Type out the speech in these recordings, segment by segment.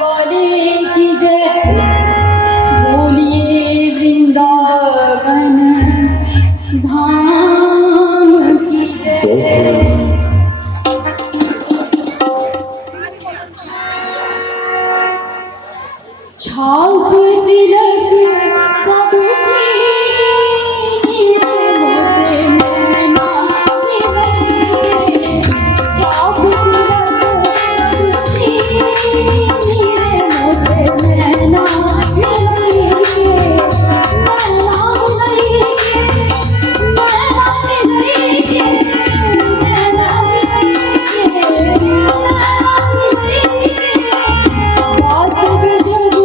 वाले की जय, बोलिए वृंदावन धाम की जय। छाप तिलक सब चीनी मुझसे नैना मिले, छाप तिलक सब चीनी मुझसे नैना मिले, नैना मिले, नैना मिले, नैना मिले, बात गजब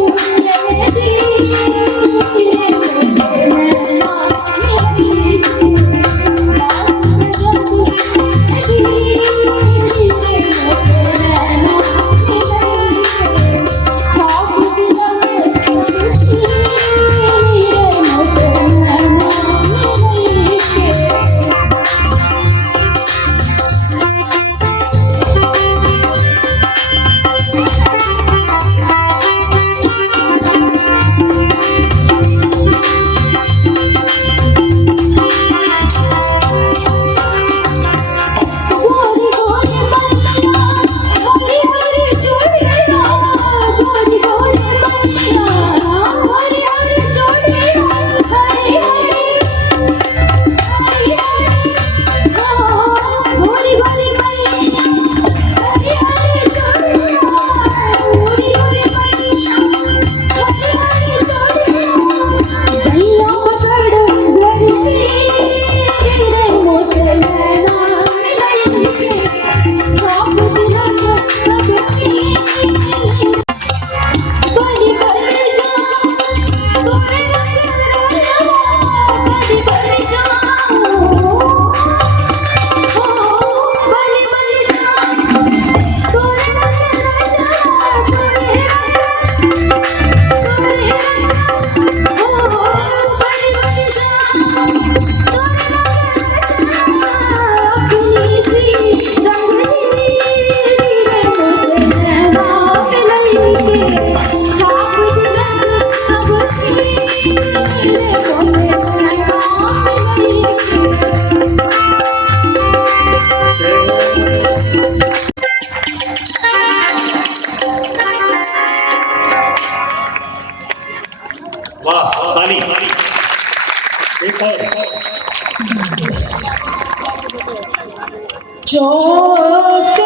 चौक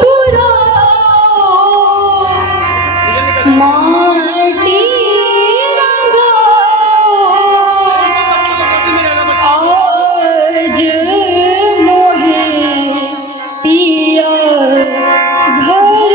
पूरा माटी आज मोहे पिया घर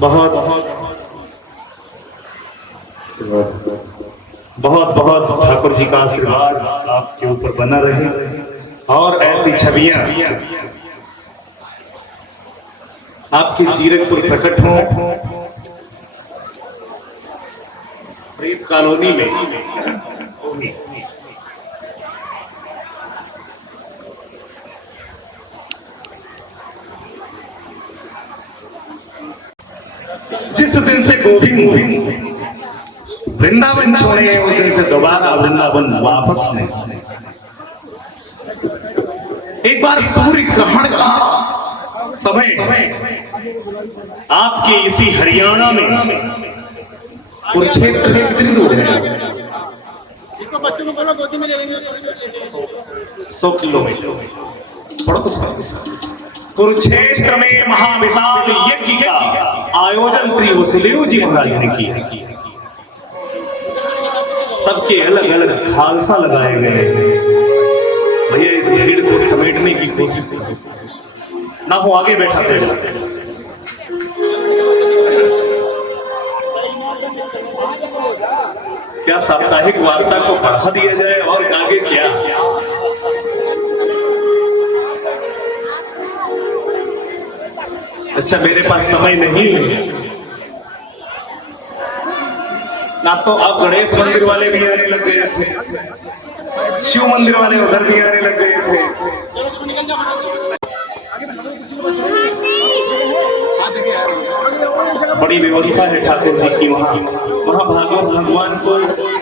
बहुत बहुत बहुत ठाकुर जी का आशीर्वाद आपके ऊपर बना रहे और ऐसी छवियां आपके जीरकपुर प्रकट हो। प्रेत कॉलोनी में जिस दिन से गोविंद वृंदावन छोड़े उस दिन से दोबारा वृंदावन वापस नहीं। एक बार सूर्य ग्रहण का समय आपके इसी हरियाणा में कुरुक्षेत्र में कितनी दूर है? 100 किलोमीटर। कुरुक्षेत्र में महाविशाल यज्ञ का आयोजन श्री वसुदेव जी महाराज ने किया। सबके अलग अलग खालसा लगाए गए। भैया इस भीड़ को समेटने की कोशिश ना हो, आगे बैठा थे। क्या साप्ताहिक वार्ता को बढ़ा दिया जाए और आगे क्या? अच्छा, मेरे पास समय नहीं है ना, तो अब गणेश मंदिर वाले भी आने लग गए थे, शिव मंदिर वाले उधर भी आने लग गए थे। बड़ी व्यवस्था है ठाकुर जी की वहाँ भागवत भगवान को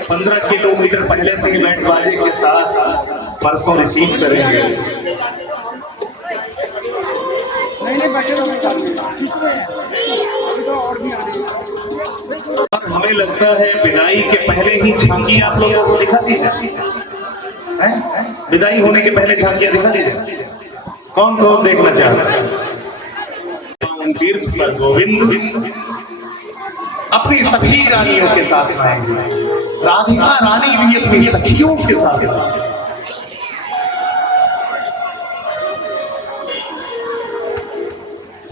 15 किलोमीटर पहले से ही बैंड बाजे के साथ परसों रिसीव करेंगे। और हमें लगता है विदाई के पहले ही झांकी आप लोगों को दिखा दी जाती है। विदाई होने के पहले झांकियां दिखा दी जाती है। कौन कौन देखना चाहता है? तीर्थ पर गोविंद अपनी सखी रानियों के साथ आएंगे। राधिका रानी भी अपनी सखियों के साथ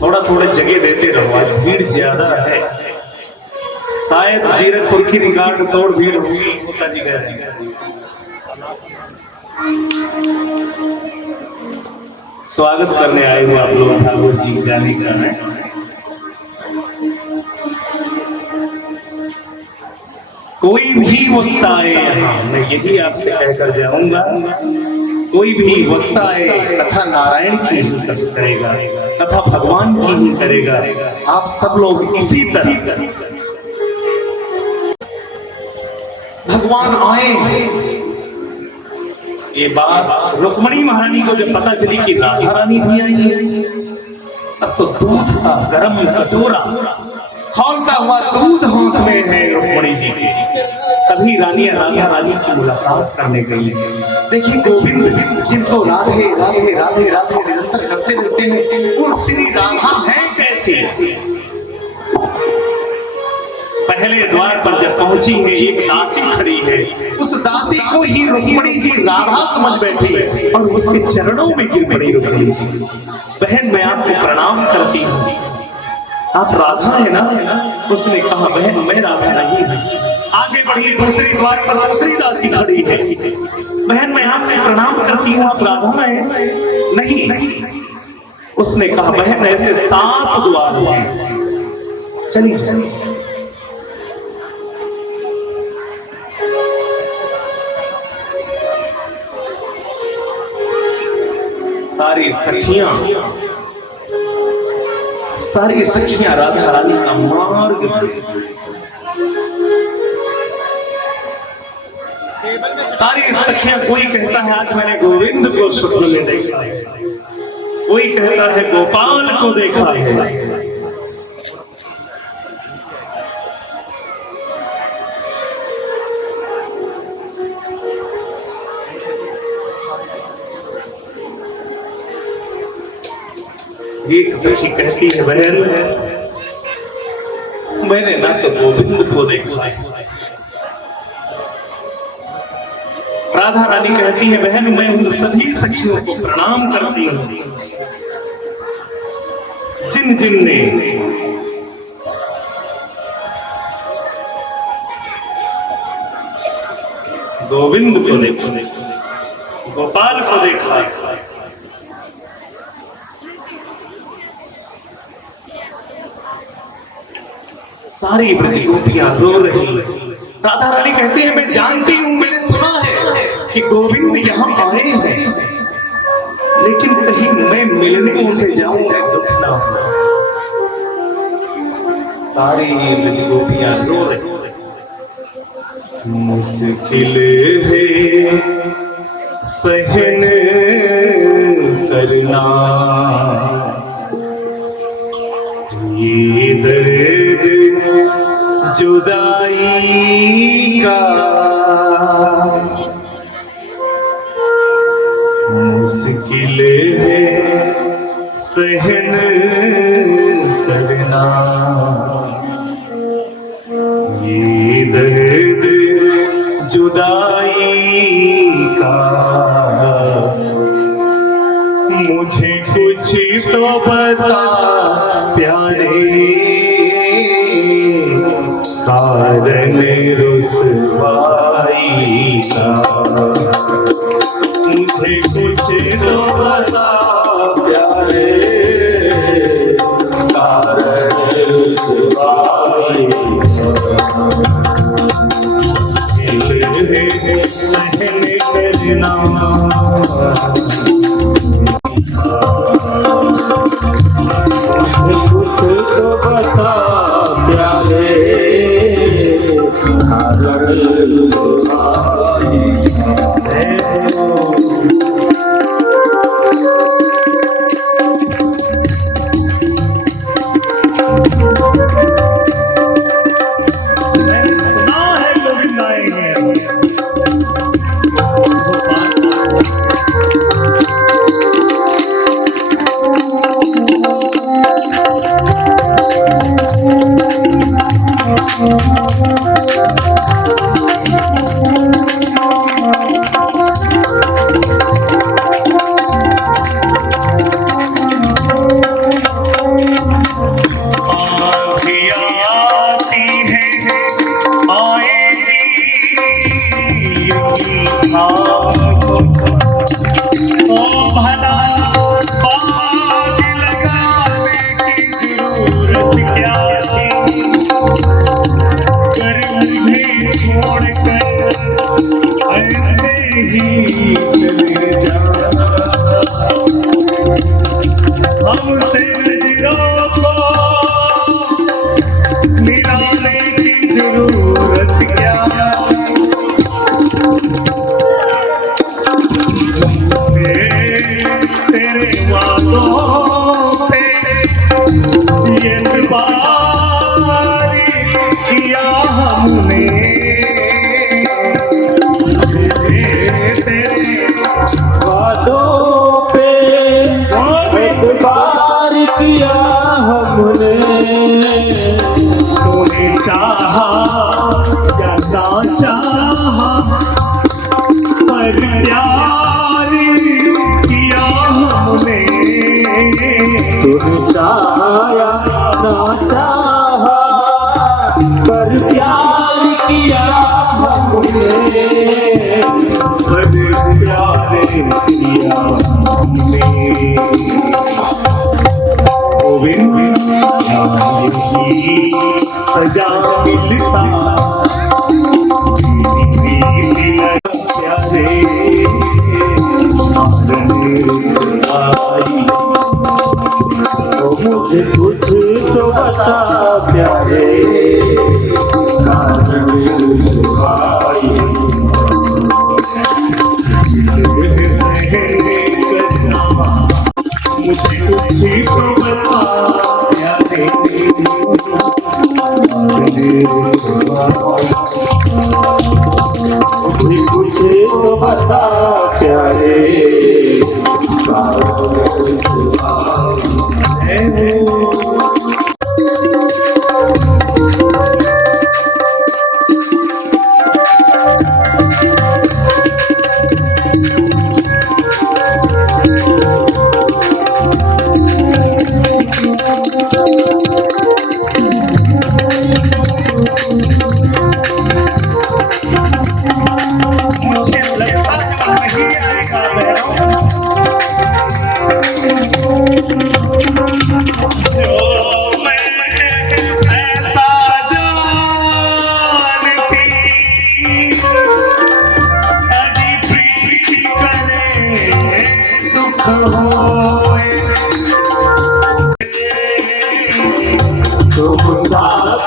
थोड़ा थोड़ा जगह देते रहो, आज भीड़ ज्यादा है। शायद जीरकपुर की रिकॉर्ड तोड़ भीड़ होगी। होता जी कह रहे स्वागत करने आए हुए आप लोग ठाकुर जी जाने का है। कोई भी वक्त आए यहाँ, मैं यही आपसे कहकर जाऊंगा, कोई भी वक्त आए कथा नारायण की ही करेगा, कथा भगवान की ही करेगा। आप सब लोग इसी तरह भगवान आए। ये बात रुक्मणी महारानी को जब पता चली कि राधा रानी भी आई है, तब तो दूध का गर्म कटोरा खौलता हुआ दूध हाथ में है रुक्मणी जी के। सभी रानियां राधा रानी की मुलाकात करने गई। देखिए गोविंद जिनको राधे राधे राधे राधे निरंतर करते रहते हैं, वो श्री राधा है कैसे? पहले द्वार पर जब पहुंची है, एक दासी खड़ी है, उस दासी को ही रुक्मणी जी राधा समझ बैठी और उसके चरणों में गिर पड़ी रुक्मणी जी। बहन मैं आपको प्रणाम करती हूँ, आप राधा है ना? उसने कहा बहन मैं राधा नहीं हूं। आगे बढ़ी, दूसरी द्वार पर दूसरी दासी खड़ी है। बहन मैं आपको प्रणाम करती हूँ, आप राधा है? नहीं। उसने कहा बहन ऐसे 7 द्वार हैं, चली जाए। सारी सखियां राधा रानी का मार्ग सारी सखियां, कोई कहता है आज मैंने गोविंद को स्वप्न में देखा है, कोई कहता है गोपाल को देखा है। एक सखी कहती है बहन मैंने ना तो गोविंद को देखा है। राधा रानी कहती है बहन मैं उन सभी सखियों को प्रणाम करती हूँ जिन जिन ने गोविंद को देखा, गोपाल को देखा। सारी ब्रज गोपियां रो रही। राधा रानी कहती है मैं जानती हूं, मैंने सुना है कि गोविंद यहाँ आए हैं, लेकिन कहीं मैं मिलने उनसे जाऊं मैं दुख ना हो। सारी ब्रज गोपियां रो रही। मुश्किल है सहन करना ये दर्द जुदाई का, मुश्किल है सहन करना ये दर्द जुदाई का। मुझे कुछ तो बता प्यारे कारण रुसवाई का, मुझे कुछ तो बता प्यारे कारण रुसवाई का। सहन करना कुछ तो बता प्यारे चाया ना सजा मिलता प्यारे मुझे कुछ तो बता प्यारे मुझे कुछ तो बता प्यारे मुझे कुछ तो बता प्यारे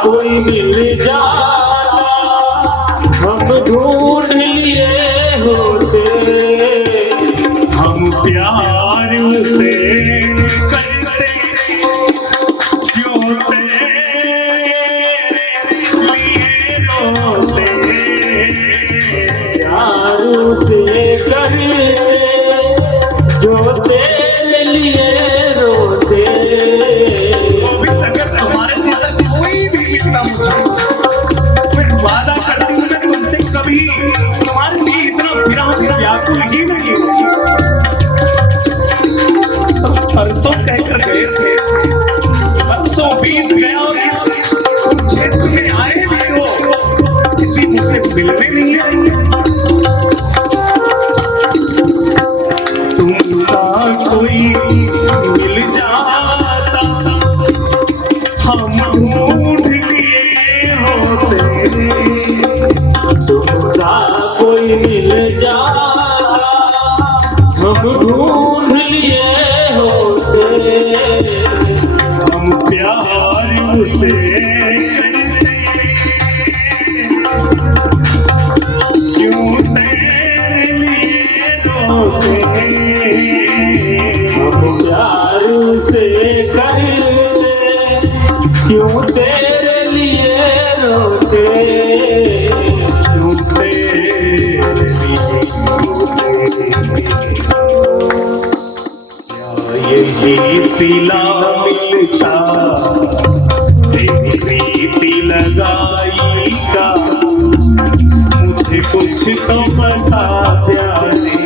कोई मिल जाता हम ढूंढ लिए होते हम प्यार से करते क्यों तेरे लिए रोते प्यार से करते जो तेरे लिए रोते वादा करती हूँ मैं तुमसे कभी तुम्हारे लिए इतना विरह व्याकुल ही नहीं होगी। परसों कहकर गए थे, परसों बीत गया और इस क्षेत्र में आए भी हो इतनी मुझसे मिलने नहीं आई। तुम सा कोई मिल जाता हम ढूंढ लिए होते तुमसा कोई मिल जाता हम ढूंढ लिए होते हम प्यार से करते क्यों तेरे लिए रोते हम प्यार से करते क्यों तेरे लिए रोते क्यों तेरे लिए क्या यही सिला मिलता तेरी प्रीति लगाई का मुझे कुछ तो बता प्यारे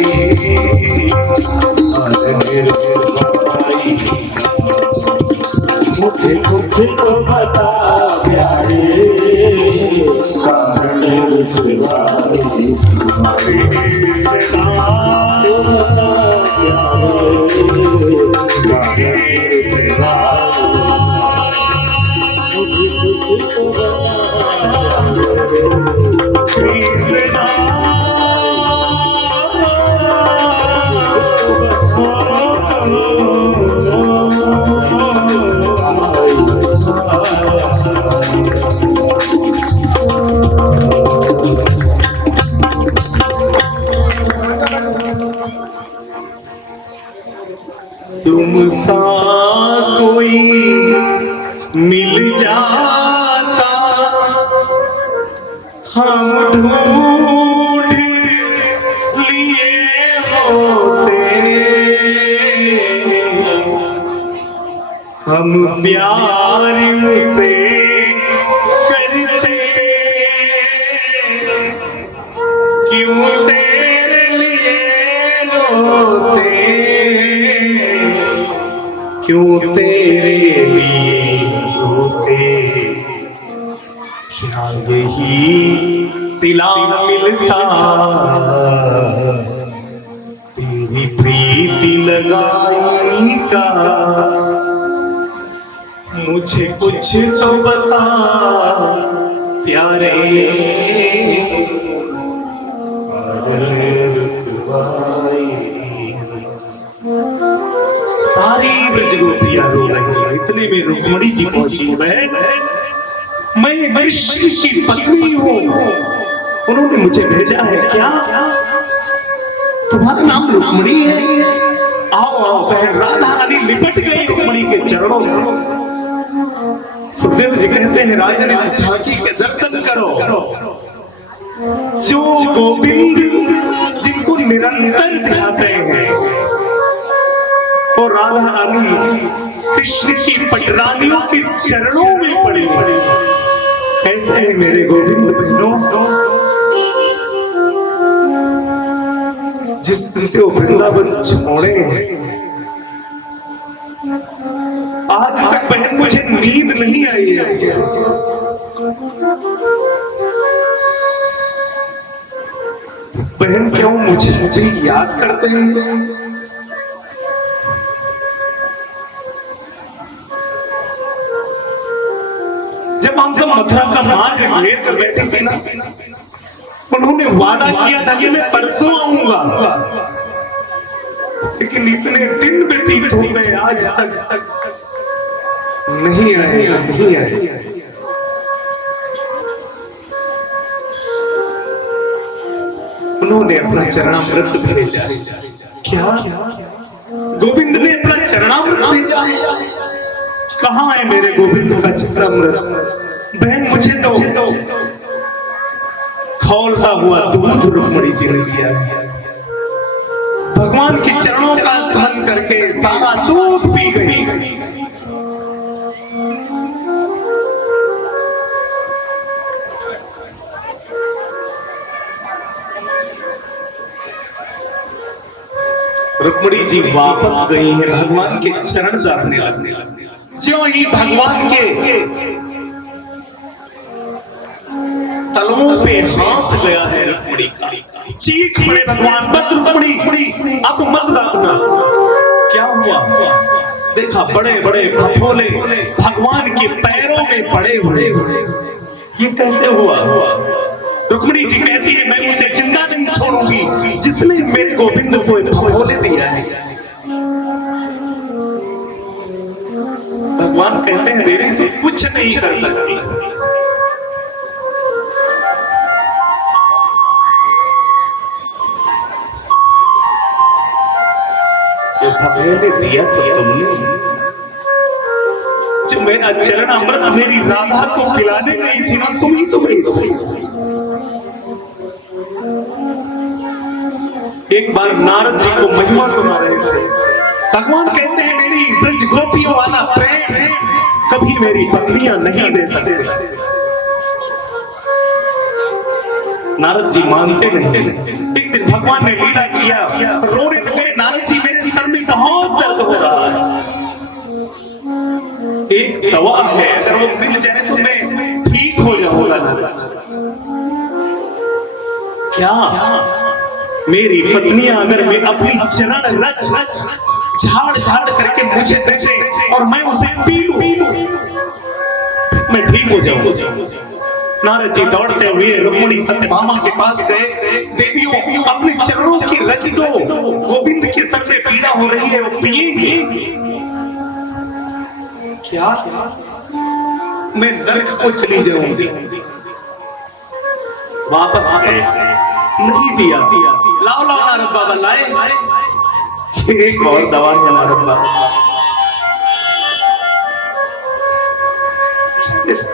मुझे कुछ तो बता प्यारे तुमसा कोई मिल जाता हम ढूंढ लिए होते हम प्यार से करते क्यों तेरे लिए रोते क्यों तेरे लिए रोते क्या यही सिला मिलता तेरी प्रीति लगाई का मुझे कुछ तो बता प्यारे सारी ब्रज गोपियां रो रही है। इतने में रुक्मणी जी पहुंची। मैं कृष्ण की पत्नी हूँ, उन्होंने मुझे भेजा है। क्या तुम्हारा नाम रुक्मणी है? आओ आओ बहन। राधा रानी लिपट गई रुक्मणी के चरणों से। सुखदेव जी कहते हैं राजन इस झांकी के दर्शन करो, जो गोविंद जिनको निरंतर ध्याते हैं, और राधा रानी कृष्ण की पटरानियों के चरणों में पड़ी। ऐसे है मेरे गोविंद बहनों, जिस दिन से वो वृंदावन छोड़े हैं, आज तक बहन मुझे नींद नहीं आई है। बहन क्यों मुझे याद करते हैं? जब हम सब मथुरा का मार्ग घेर कर बैठी थी ना, उन्होंने वादा किया था कि मैं परसों आऊंगा, लेकिन इतने दिन व्यतीत हो गए, आज तक नहीं आए, नहीं आए। उन्होंने अपना चरणामृत भेजा। क्या गोविंद ने अपना चरणामृत भेजा है? कहाँ है मेरे गोविंद का चरणामृत? बहन मुझे दो। खौलता हुआ दूध रुक्मणी जी ने दिया है। भगवान के चरणों का स्मरण करके सारा दूध पी गई। रुक्मणी जी वापस गई है, भगवान के चरण चाटने लगने। जो ही भगवान के तलवों पे हाथ गया है रुक्मणी का, चीख पड़े भगवान, बस रुक्मणी अब मत दाखना। क्या हुआ? देखा बड़े बड़े फफोले भगवान के पैरों में पड़े हुए। ये कैसे हुआ? रुक्मणी जी कहती है मैं उसे जिंदा नहीं छोड़ूंगी जिसने मेरे गोविंद को फफोले दिया है। भगवान कहते हैं देवी तू कुछ नहीं कर सकती। जो फफोले दिया तो तुमने, जो मेरा चरण अमृत मेरी राधा को पिलाने गई थी ना, तुम ही तो गई थी। एक बार नारद जी को महिमा सुना रहे थे। भगवान कहते हैं मेरी ब्रज गोपियों वाला प्रेम कभी मेरी पत्नियां नहीं दे सकते। नारद जी मानते नहीं। एक दिन भगवान ने लीला किया, रोने लगे नारद जी मेरे सर में बहुत दर्द हो रहा है। एक दवा है, अगर वो मिल जाए तो मैं ठीक हो जाऊंगा। नारद क्या मेरी पत्नियां अगर मैं अपनी चरण रच झाड़ झाड़ करके मुझे देखे और मैं उसे पी लूं, मैं ठीक हो जाऊंगा। नारद जी दौड़ते हुए रुक्मणी सत्यभामा के पास गए। देवियों अपने चरणों की रज दो, गोविंद के सर में पीड़ा हो रही है, वो पिएंगे। क्या मैं नरक को चली जाऊंगी? वापस गए, नहीं दिया। लाओ लाओ नारद बाबा लाए। एक और दवा है नारद बाबा।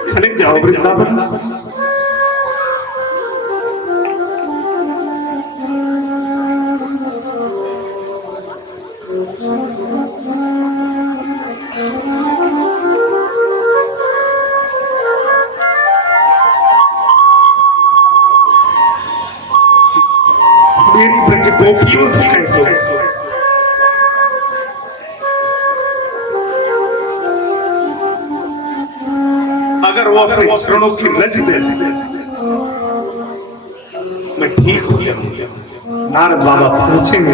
चले जाओ वृंदावन। मेरी ब्रज गोपियों से कह दो अगर वो अपने चरणों की रज दे मैं ठीक हो जाऊंगा। नारद बाबा पूछेंगे।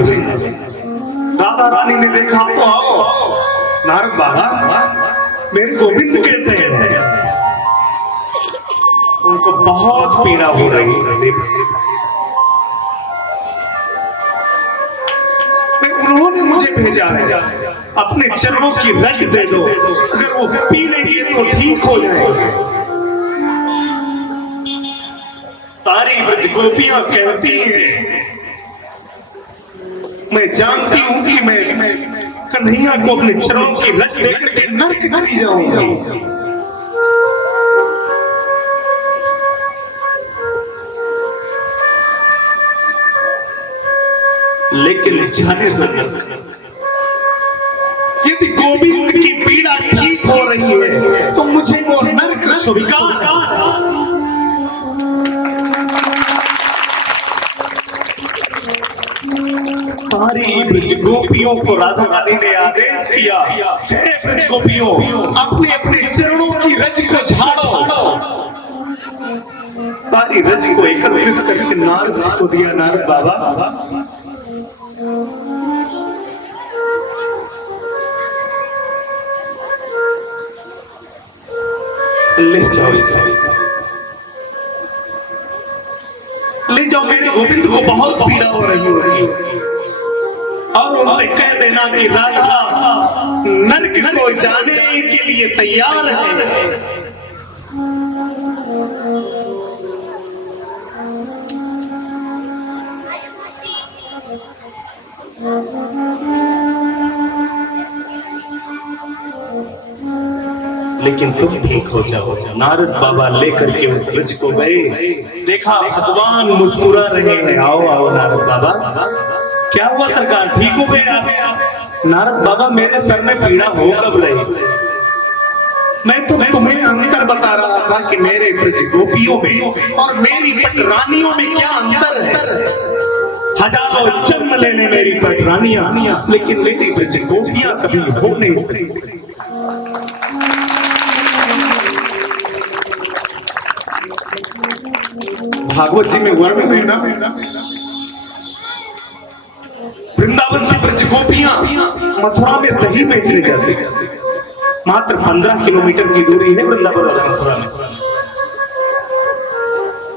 राधा रानी ने देखा तो आओ नारद बाबा मेरे गोविंद कैसे हैं? उनको बहुत पीड़ा हो रही है। उन्होंने मुझे भेजा है, अपने चरणों की रख दे दो, अगर वो पी लेंगे तो ठीक हो जाएंगे। सारी ब्रज गोपियां कहती हैं, मैं जानती हूं कि मैं कन्हैया को अपने चरणों की रख देकर के नर्क चली जाऊंगी, लेकिन जाने यदि गोविंद की पीड़ा ठीक हो रही है तो मुझे वो नर्क स्वीकार। सारी ब्रज गोपियों को राधा रानी ने आदेश किया, हे ब्रज गोपियों, अपने अपने चरणों की रज को झाड़ो। सारी रज को एकत्रित करके नारद जी को दिया। नारद बाबा ले जाओ इसे, ले जाओ, मेरे गोविंद को बहुत पीड़ा हो रही है, और उनसे कह देना कि राधा नर्क को जाने के लिए तैयार है। लेकिन तुम ठीक हो जाओ। नारद बाबा लेकर के उस ब्रज को गए, देखा भगवान मुस्कुरा रहे हैं। आओ आओ नारद बाबा, क्या हुआ सरकार, ठीक हो गए? नारद बाबा, मेरे सर में पीड़ा हो कब रही? मैं तो तुम्हें अंतर बता रहा था कि मेरे ब्रज गोपियों में और मेरी पटरानियों में क्या अंतर है। हजारों जन्म लेने मेरी पटरानियां, लेकिन मेरी ब्रज गोपियां कभी हो नहीं सकती। भागवत जी में वर्णन है ना, वृंदावन से ब्रज गोपियां मथुरा में दही बेचने जाती, मात्र 15 किलोमीटर की दूरी है वृंदावन और मथुरा में।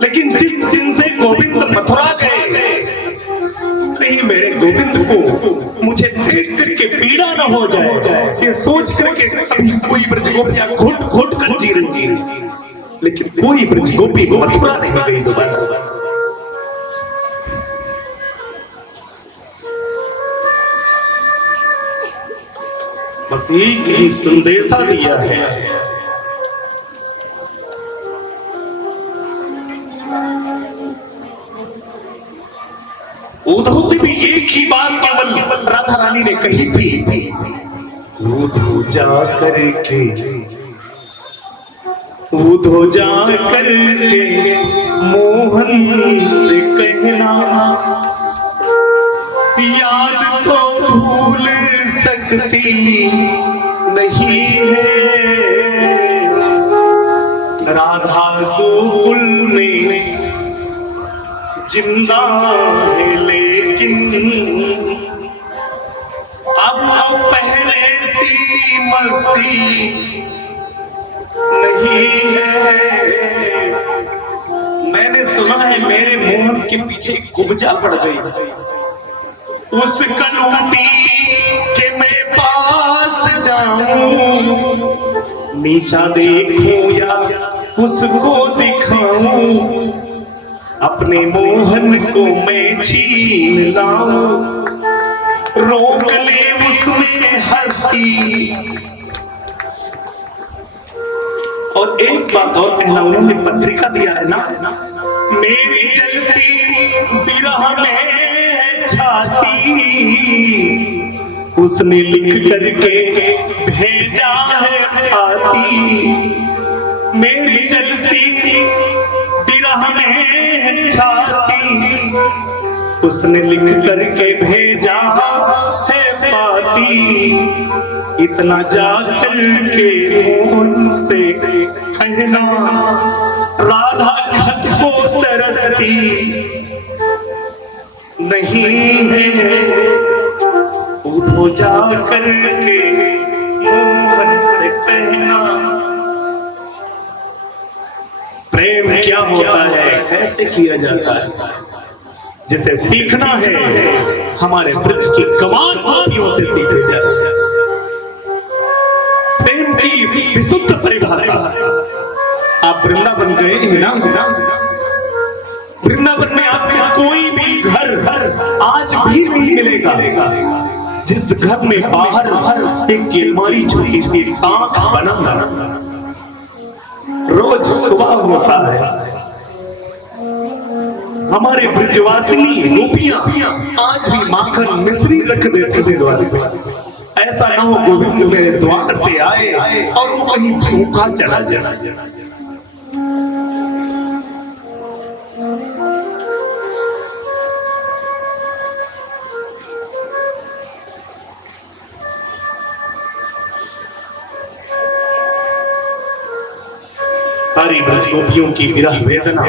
लेकिन जिस दिन से गोविंद मथुरा गए, कहीं मेरे गोविंद को मुझे देख करके पीड़ा न हो जाए, ये सोच करके कभी कोई ब्रज गोपियां घुट घुट कर जी रही, लेकिन कोई ब्रज गोपी मथुरा नहीं गई दोबारा। बस एक ही संदेशा दिया है, उद्धव से भी एक ही बात केवल राधा रानी ने कही थी, उद्धव जा करके, उद्धव जा करके मोहन से कहना, याद तो भूल सकती नहीं है राधा गोकुल में जिंदा है, लेकिन अब पहले सी मस्ती नहीं है। मैंने सुना है मेरे मोहन के पीछे कुब्जा पड़ गई, उस कलूटी के मैं पास जाऊं, नीचा देखूं या उसको दिखाऊं, अपने मोहन को मैं छीन लाऊं, रोक ले उसमें हस्ती। और एक बात और कहना, उन्होंने पत्रिका दिया है ना, मेरी जलती बिरह में है छाती, उसने लिख करके भेजा है आती, मेरी जलती बिरह में है छाती, उसने लिख करके भेजा है पाती, इतना जा करके मोहन से कहना, राधा खत को तरसती नहीं है, उधो जा करके मोहन मन से कहना। प्रेम क्या होता है, कैसे किया जाता है, जिसे सीखना है हमारे ब्रज की कमाल गोपियों से सीखे जाए। प्रेम की विशुद्ध परिभाषा। आप वृंदावन गए हैं ना? वृंदावन में आपको कोई भी घर आज भी नहीं मिलेगा जिस घर में बाहर एक गिलमारी छोटी सी ताक बना रोज सुबह होता है। हमारे ब्रजवासिनी गोपियां आज भी माखन मिश्री रख देते थे द्वार पे। ऐसा ना हो गोविंद मेरे द्वार पे आए और वो कहीं भूखा चला जाए। सारी ब्रज गोपियों की विरह वेदना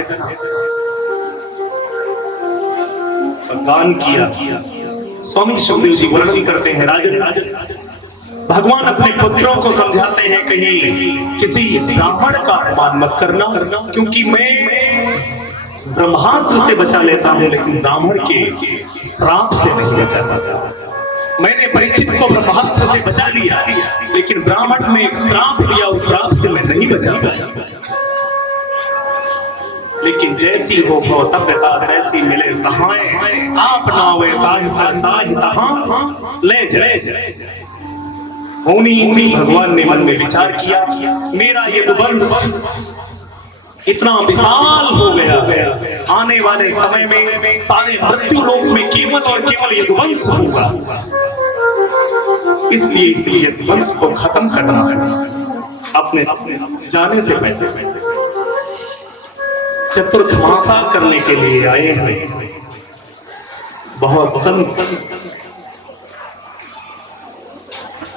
गान किया। स्वामी सुखदेव जी वर्णन करते हैं, राजन भगवान अपने पुत्रों को समझाते हैं कहीं किसी ब्राह्मण का अपमान मत करना, क्योंकि मैं ब्रह्मास्त्र से बचा लेता हूं लेकिन ब्राह्मण के श्राप से नहीं बचा पाता। मैंने परीक्षित को ब्रह्मास्त्र से बचा लिया लेकिन ब्राह्मण ने एक श्राप दिया, उस श्राप से मैं नहीं बचा पाया। लेकिन जैसी हो भवतव्यता तैसी मिले सहाय, आप नावे ताहि तहां ले जाए। होनी भगवान ने मन में विचार किया, मेरा ये वंश इतना विशाल हो गया, आने वाले समय में सारे मृत्यु लोक में केवल और केवल ये वंश होगा, इसलिए इस वंश को खत्म करना है अपने जाने से पहले। चतुर्थमासा करने के लिए आए हैं बहुत संत,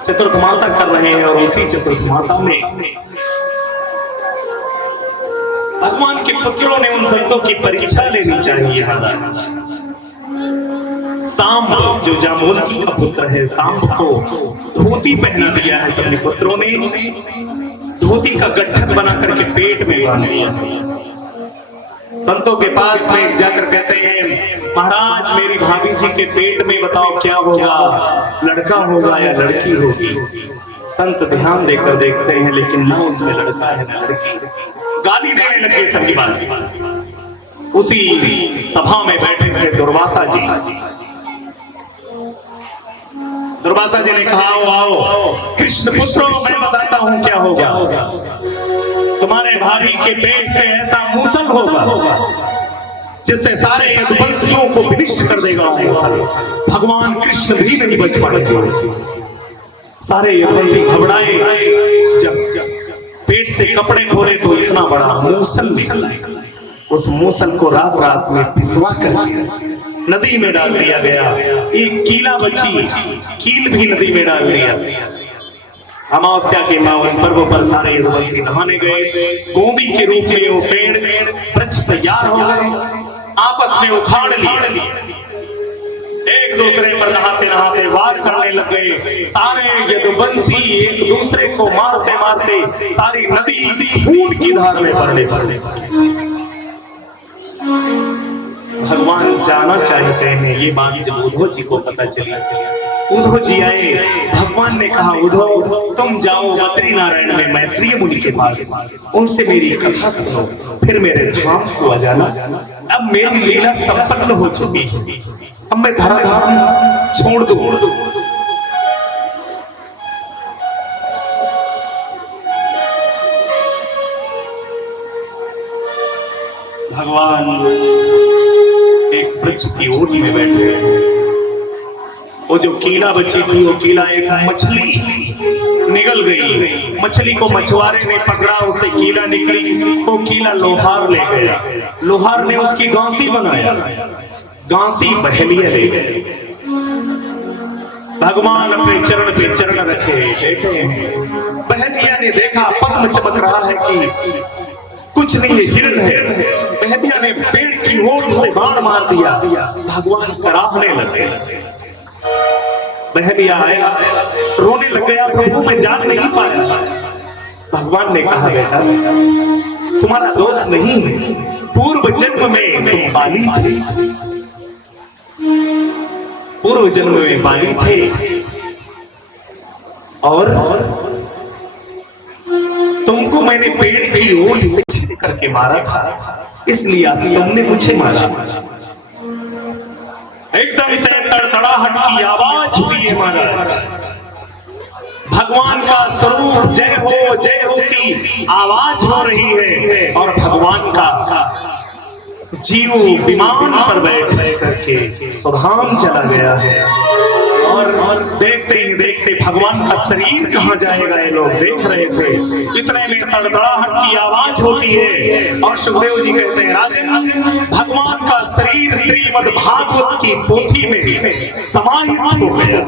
चतुर्थमासा कर रहे हैं और उसी चतुर्थमासा में भगवान के पुत्रों ने उन संतों की परीक्षा लेनी चाहिए। महाराज सांब जो जामवंती का पुत्र है, सांब को धोती पहना दिया है सभी पुत्रों ने, धोती का गट्ठक बना करके पेट में बांध दिया है। संतों के पास में जाकर कहते हैं, महाराज मेरी भाभी जी के पेट में बताओ क्या होगा, लड़का होगा या लड़की होगी। संत ध्यान देकर देखते हैं लेकिन ना उसमें लड़का है ना लड़की। गाली देने लगे सभी बात। उसी सभा में बैठे थे दुर्वासा जी। दुर्वासा जी ने कहा, आओ कृष्ण पुत्रों, मैं बताता हूं क्या होगा। तुम्हारे भाभी के पेट से ऐसा मूसल होगा जिससे सारे यदुवंशियों को विनिष्ट कर देगा। भगवान कृष्ण भी नहीं बच पाएंगे। सारे यदुवंशी घबराए, जब पेट से कपड़े खोले तो इतना बड़ा मूसल निकला। उस मूसल को रात रात में पिसवा कर नदी में डाल दिया गया। एक कीला बची, कील भी नदी में डाल दिया। अमावस्या के पावन पर्व पर सारे यदुवंशी नहाने गए। गोंदी के रूप में वो पेड़ वृक्ष तैयार हो गए, आपस में उखाड़ लिए, एक दूसरे पर नहाते नहाते वार करने लगे। सारे यदुवंशी एक दूसरे को मारते मारते सारी नदी खून की धार में बहने लगी। भगवान जाना चाहते हैं, ये बात जब उद्धव जी को पता चली, उद्धव जी आए। भगवान ने कहा, उद्धव तुम जाओ बद्री नारायण में मैत्रेय मुनि के पास, उनसे मेरी कथा सुनो, फिर मेरे धाम को आ जाना। अब मेरी लीला संपन्न हो चुकी, अब मैं धराधाम छोड़ दूं। भगवान एक वृक्ष की ओट में बैठे हैं। वो जो कीला बची थी, वो कीला एक मछली निगल गई। मछली को मछुआरे ने पकड़ा, उसे कीला निकली, वो कीला लोहार ले गया। लोहार ने उसकी गांसी बनाया, गांसी बहेलिया ले गए। भगवान अपने चरण पे चरण रखे बैठे हैं। बहेलिया ने देखा पद्म चमक रहा है कि कुछ नहीं, हिरण है। बहेलिया ने पेड़ की ओट से बाण मार दिया। भगवान कराहने लगे। वह भी आया, रोने लग गया, प्रभु मैं जान नहीं पाया। भगवान ने कहा बेटा तुम्हारा दोष नहीं है, पूर्व जन्म में तुम बाली थे, पूर्व जन्म में बाली थे और तुमको मैंने पेड़ की ओट से छीन करके मारा था, इसलिए तुमने मुझे मारा। एकदम से तड़तड़ाहट की आवाज हुई है महाराज, भगवान का स्वरूप जय हो की आवाज हो रही है और भगवान का जीव विमान पर बैठ करके सुधाम चला गया है। और देखते ही देखते भगवान का शरीर कहां जाएगा ये लोग देख रहे थे। इतने में तड़तड़ाहट की आवाज होती है और सुखदेव जी कहते हैं राजन भगवान का शरीर श्रीमद् भागवत की पोथी में समाहित हो गया।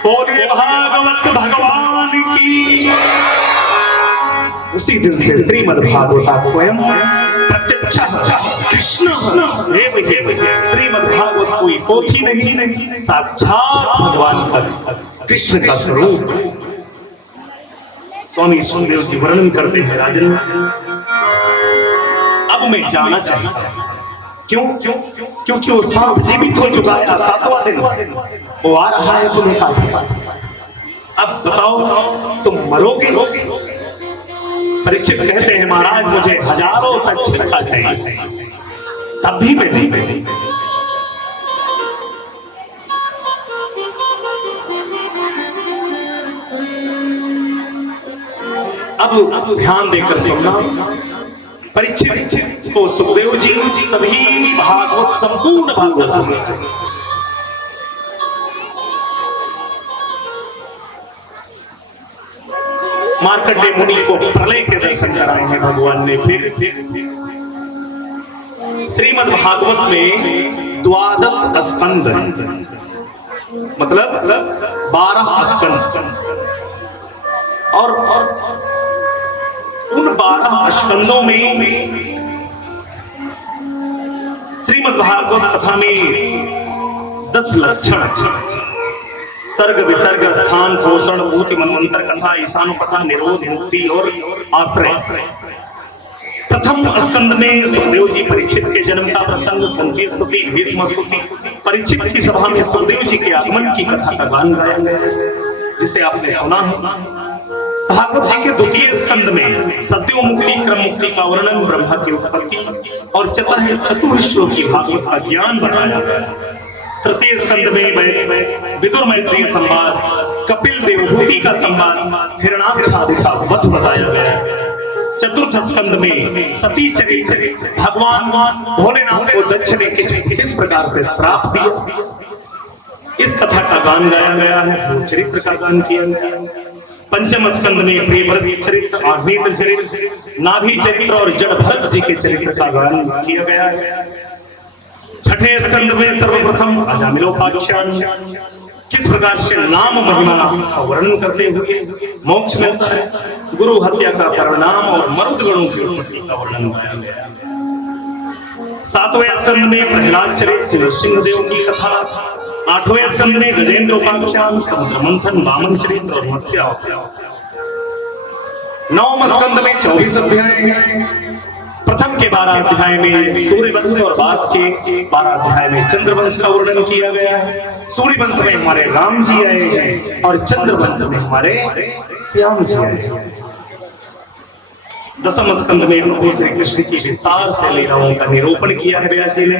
बोले भागवत भगवान की। उसी दिन से श्रीमद् भागवत स्वयं प्रत्यक्ष कृष्ण श्रीमद् भागवत कोई पोथी नहीं, साक्षात भगवान का कृष्ण का स्वरूप। स्वामी सुखदेव जी वर्णन करते हैं राजन अब मैं जाना चाहिए। क्यों? क्योंकि वो सांप जीवित हो चुका है, 7वां दिन वो आ रहा है तुम्हें काटने। अब बताओ तुम मरोगे? परीक्षित कहते हैं महाराज मुझे हजारों तक छिपा चाहिए, तब भी मैं नहीं। अब ध्यान देकर सुनना। परीक्षित को सुखदेव जी सभी भागवत संपूर्ण भागवत सुने। मार्कंडेय मुनि को प्रलय के दर्शन कराए हैं भगवान ने। फिर श्रीमद् भागवत में 12 स्कंद मतलब 12 स्कंद और उन 12 स्कंदों में श्रीमद् भागवत कथा में 10 लक्षण सर्ग विसर्ग स्थान पोषण भूति मनवंतर कथा ईशानु कथा निरोध मुक्ति और आश्रय। प्रथम स्कंद में सुखदेव जी परीक्षित के जन्म का प्रसंग, कुंती स्तुति, भीष्म स्तुति, परीक्षित की सभा में सुखदेव जी के आगमन की कथा का गान गाया गया जिसे आपने सुना है। भागवत जी के द्वितीय स्कंद में सत्यो मुक्ति क्रम मुक्ति का वर्णन, ब्रह्मा की उत्पत्ति और चतुर्श्लोकी भागवत का ज्ञान बताया गया। तृतीय स्कंद में विदुर मैत्रेय संवाद, कपिल देवभूति का संवाद, हिरणाक्ष का वध बताया गया। चतुर्थ स्कंद में सती चरित्र, भगवान भोलेनाथ को दक्ष ने किस प्रकार से श्राप दिया इस कथा का गान गाया गया है, चरित्र का गान किया गया। पंचम स्कंद में प्रियव्रत चरित्र, आग्नेत्र चरित्र, नाभि चरित्र और जड़ भरत जी के चरित्र का गान किया गया है। छठे स्कंद में सर्वप्रथम अजामिलोपाख्यान, किस प्रकार से नाम महिमा का वर्णन करते हुए मोक्ष मिलता है, गुरु हत्या का परिणाम और मरुद गणों की उत्पत्ति का वर्णन किया गया। सातवें स्कंद में प्रहलाद चरित्र, नरसिंहदेव की कथा। आठवें स्कंद में गजेंद्र उपाख्यान, समुद्र मंथन, वामन चरित्र और मत्स्य। नवम स्कंद में 24 अध्याय। प्रथम के 12 अध्याय में सूर्यवंश और बाद के 12 अध्याय में चंद्रवंश का वर्णन किया गया है। सूर्यवंश में हमारे राम जी आए हैं और चंद्रवंश में हमारे श्याम जी आए हैं। दसम स्कंद में प्रभु श्री कृष्ण की विस्तार से लीलाओं का निरूपण किया है व्यास जी ने।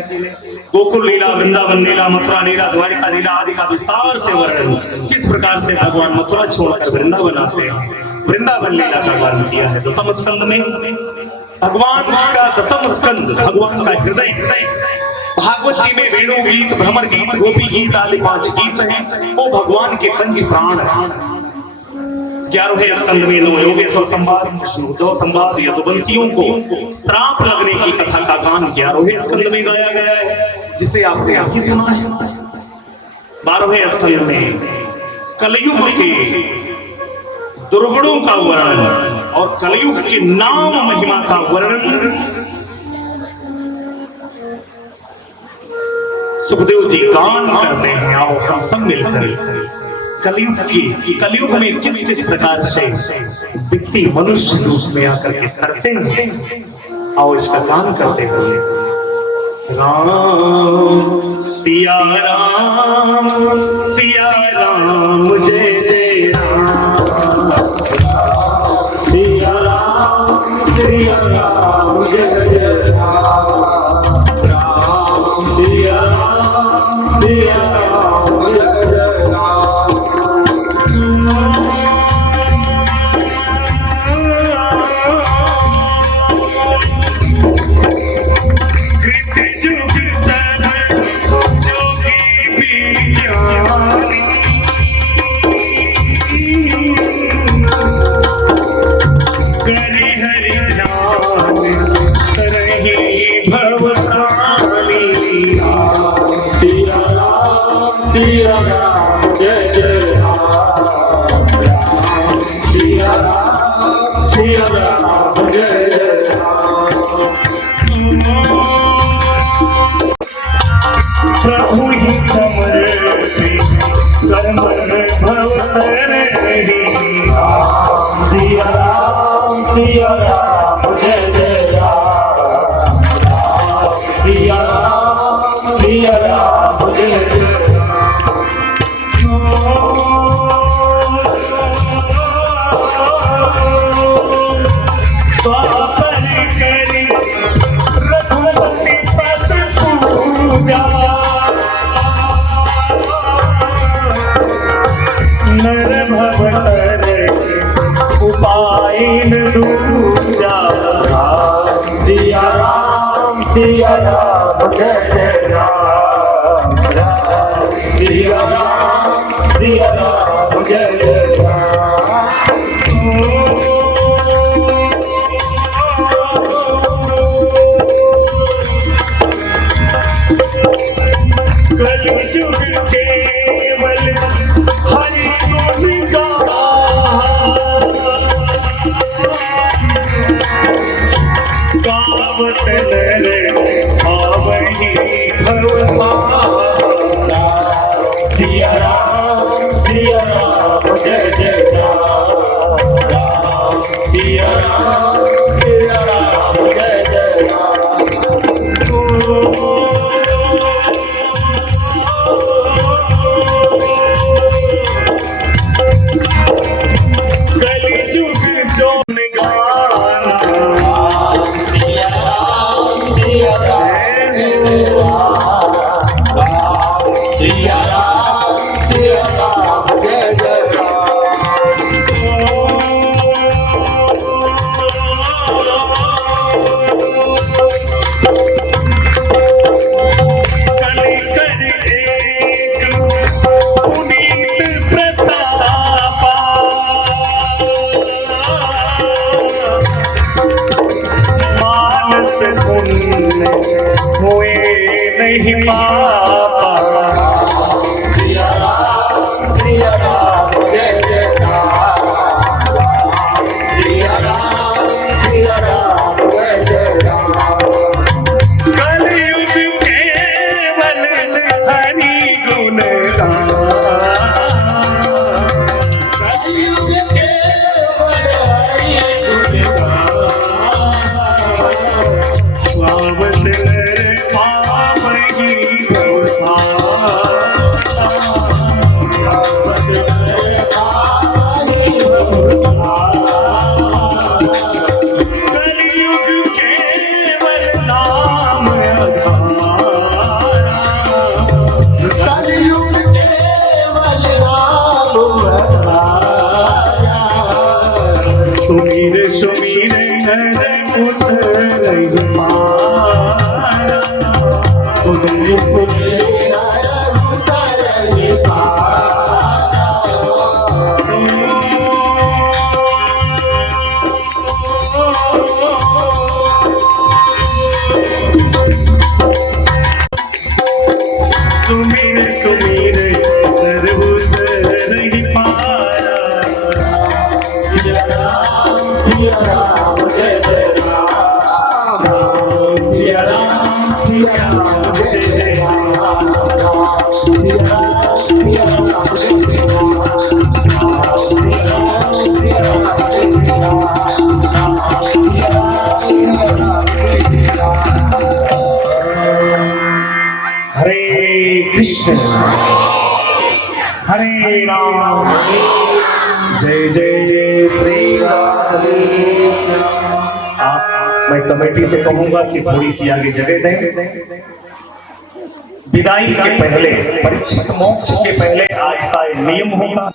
गोकुल लीला, वृंदावन लीला, मथुरा लीला, द्वारिका लीला आदि का विस्तार से वर्णन, किस प्रकार से भगवान मथुरा छोड़कर वृंदावन आते हैं, वृंदावन लीला का वर्णन किया है। दसम स्कंद में भगवान का दसम स्कंद भगवान का हृदय। भागवत जी में वेणु गीत, भ्रमर गीत, गोपी गीत आदि 5 गीत हैं, वो भगवान के पंच प्राण हैं। 11वें स्कंद में नव योगेश्वर संवाद, कृष्ण उद्धव संवाद, यदुवंशियों को श्राप लगने की कथा का गान 11वें स्कंद में गाया गया है जिसे आपने अभी सुना है। 12वें स्कंद में कलयुग के दुर्गुणों का वर्णन और कलयुग के नाम महिमा का वर्णन सुखदेव जी गान करते हैं। आओ हम सब मिलकर कलयुग में किस किस प्रकार से व्यक्ति मनुष्य रूप में आकर के करते हैं, आओ इसका गान करते हुए। राम सिया राम जय जय राम, सिया राम जय जय राम, राम सिया राम जय जय राम। प्रभु ही समर्पी कर्म भवतरे सिया राम जय जय राम, सिया राम जय जय रघुपति पद पूजा, नर भवतरे उपाय दूजा, सिया राम जय जय राम, सिया राम जय जय राम। कलयुग केवल हरि गुण गावत नर आवहि भवमाला, सिया राम जय जय राम, सिया राम जय जय राम। हुए नहीं पापा, सिया राम जय जय राम, सिया राम जय जय राम। कलयुग केवल हरि गुण गान, कलयुग केवल हरि गुण गान, स्वावत नर पावहि भवसाना, स्वावत नर पावहि भवसाना। कलयुग केवल नाम आधारा, कलयुग केवल नाम आधारा। सुमिर सुमिर नर उतरहि पारा, सुमिर सुमिर नर उतरहि पारा। सुमिर सुमिर नर उतरहि पारा, सिया राम जय जय राम, सिया राम जय जय राम। कृष्ण हरे राम जय जय जय श्री राधे आप मैं कमेटी से कहूंगा कि थोड़ी सी आगे जगह दें। विदाई के पहले परीक्षित मोक्ष के पहले आज का एक नियम होगा।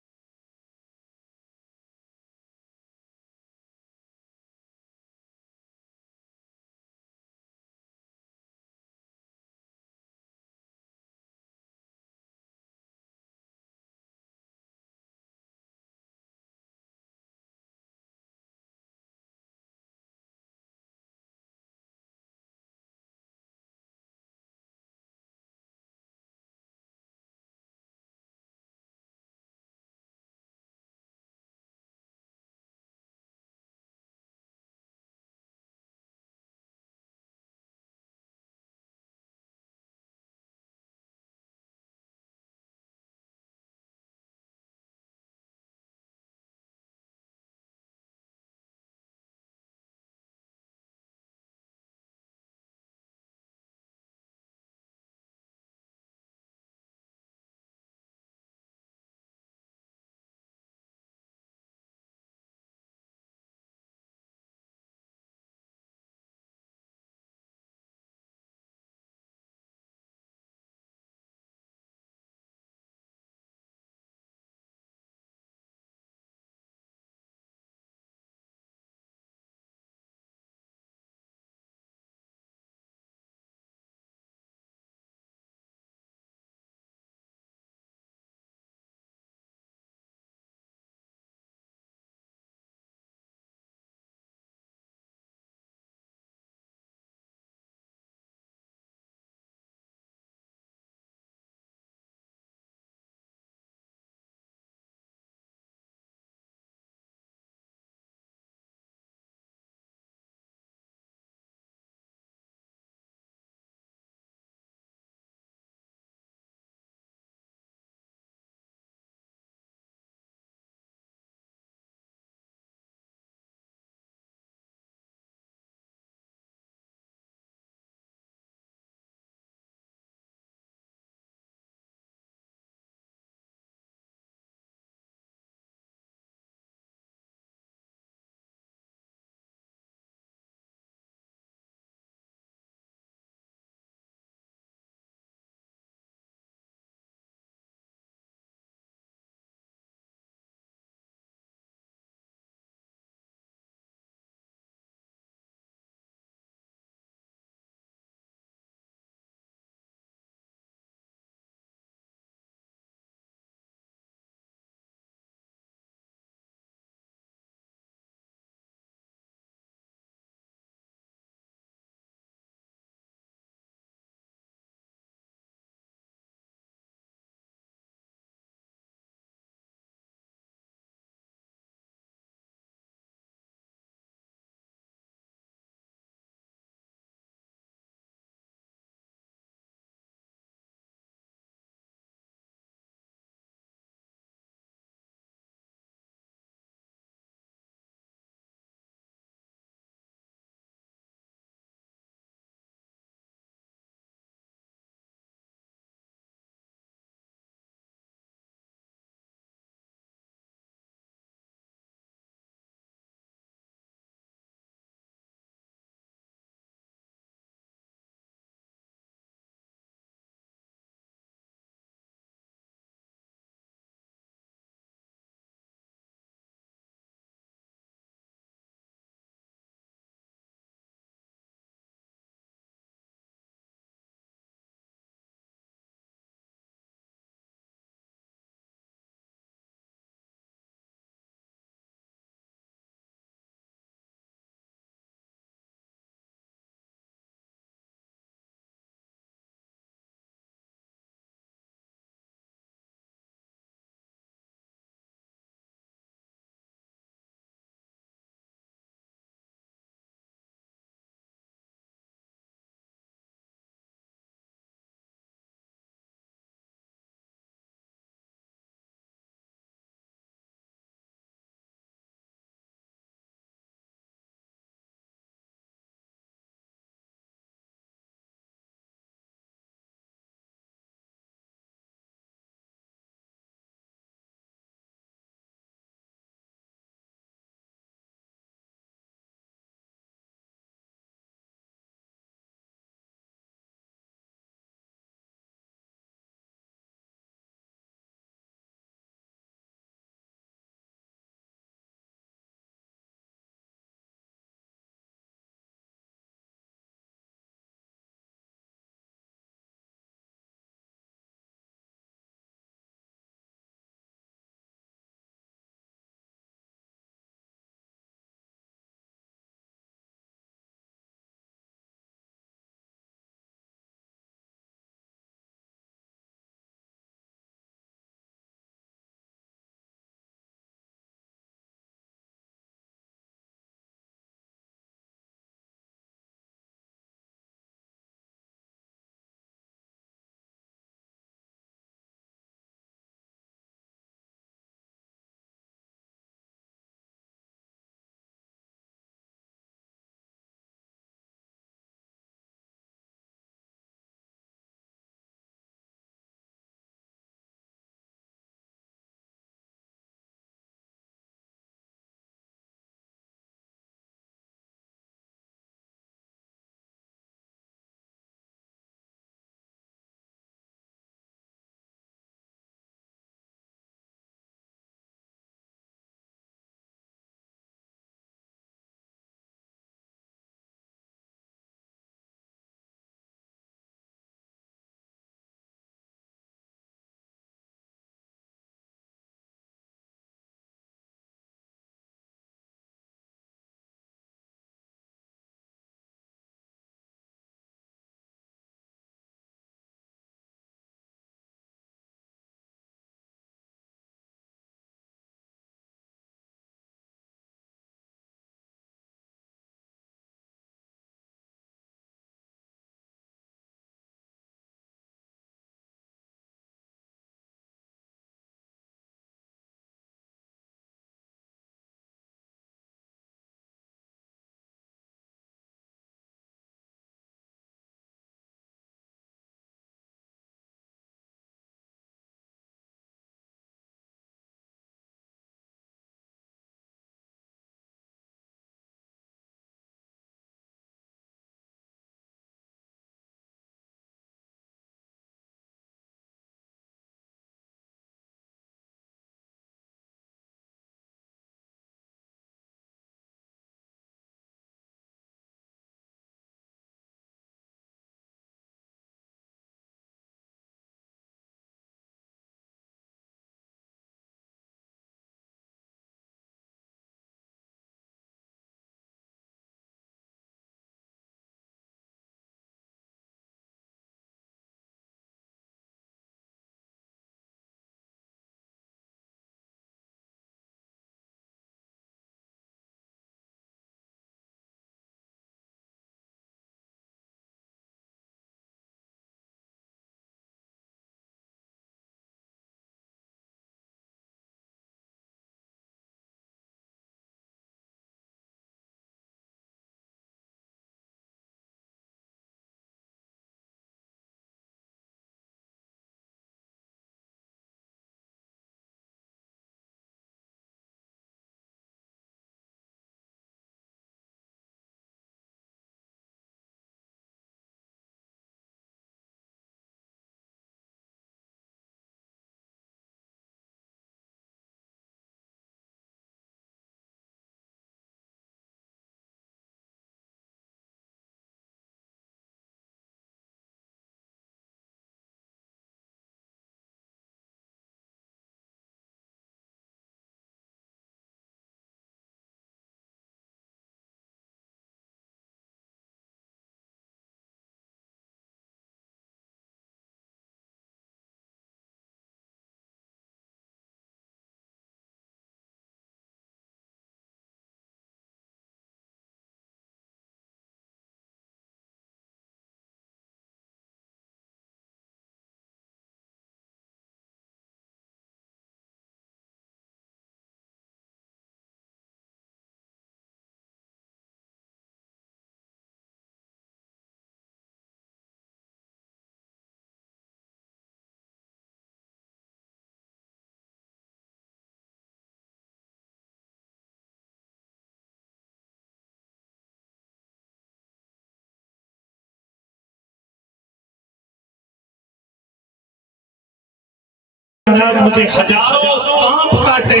मुझे हजारों सांप काटे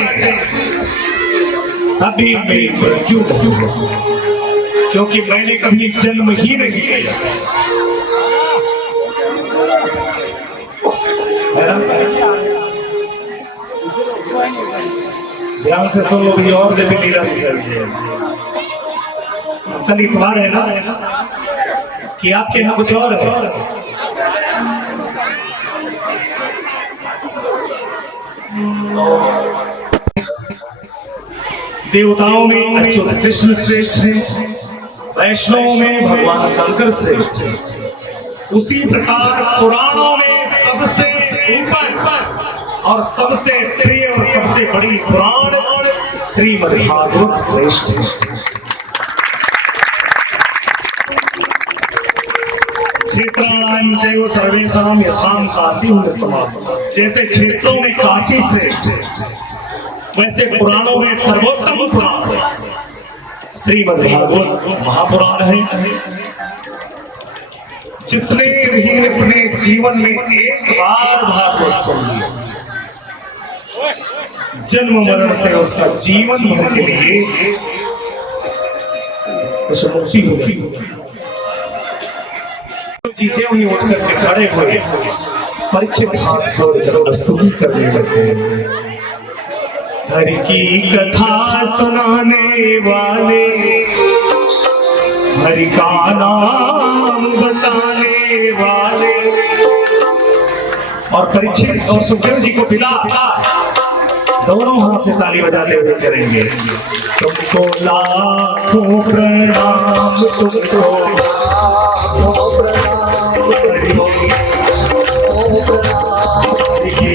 अभी मेरी मृत्यु नहीं, क्योंकि मैंने कभी जन्म ही नहीं लिया। ध्यान से सुनो भी, और भी लीला कल इतवार है ना कि आपके यहाँ कुछ और है? देवताओं में अच्युत कृष्ण श्रेष्ठ है, वैष्णव में भगवान शंकर श्रेष्ठ है, उसी प्रकार पुराणों में सबसे ऊपर और सबसे प्रिय और सबसे बड़ी पुराण श्रीमद् भागवत श्रेष्ठ है। क्षेत्राणाम चैव सर्वेषां यथां काशी उत्तमा, जैसे क्षेत्रों में काशी श्रेष्ठ है, वैसे पुराणों में सर्वोत्तम पुराण श्रीमद् भागवत महापुराण है। जिसने भी अपने जीवन में एक बार भागवत सुन लिया, जन्म मरण से उसका जीवन भर के लिए उसे मुक्ति होगी। चीजें वही उठ करके खड़े हुए परीक्षित हाथ जोड़कर स्तुति करने लगते हैं। हरि की कथा सुनाने वाले, हरि का नाम बताने वाले। और परीक्षित और सुखदेव जी को पिता दोनों हाथ से ताली बजाते हुए करेंगे। तुमको लाखों प्रणाम, तुमको लाखों प्रणाम,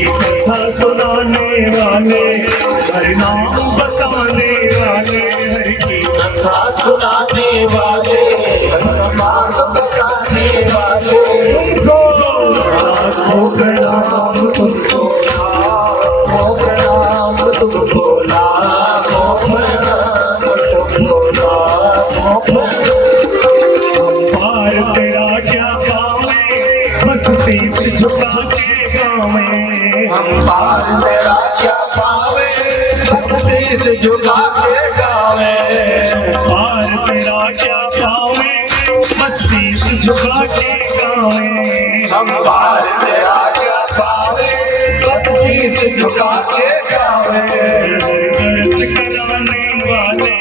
कथा सुनाने वाले, हरि नाम बताने वाले, हरि की कथा सुनाने वाले, नाम बताने वाले। तुमको लाखों प्रणाम, तुमको लाखों प्रणाम, तुमको लाखों प्रणाम, तुमको लाखों प्रणाम। पार तेरा क्या पावे, बस शीश झुका के गावे। हम पार तेरा क्या पावे, बस शीश झुका के गावे। पार तेरा क्या पावे, बस शीश झुका के गावे। हम पार तेरा क्या पावे, बस शीश झुका के गावे। दर्श कराने वाले,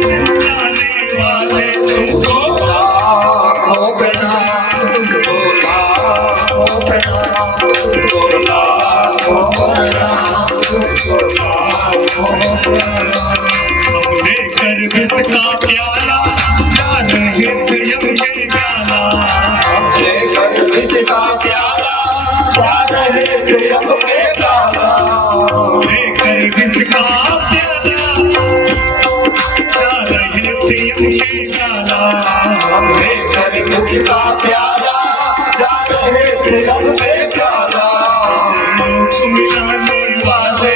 सुनाने वाले, तुमको लाखों प्रणाम, तुमको लाखों प्रणाम, तुमको लाखों प्रणाम, तुमको लाखों प्रणाम। हम लेकर विष का प्याला, जा रहे प्रियम के गाना। हम लेकर विष का प्याला, जा रहे प्रियम के गाना। लेकर विष का प्याला, जा रहे प्रियम के गाना। हम लेकर विष का प्याला, जा रहे प्रियम के गाना। सुनाने वाले,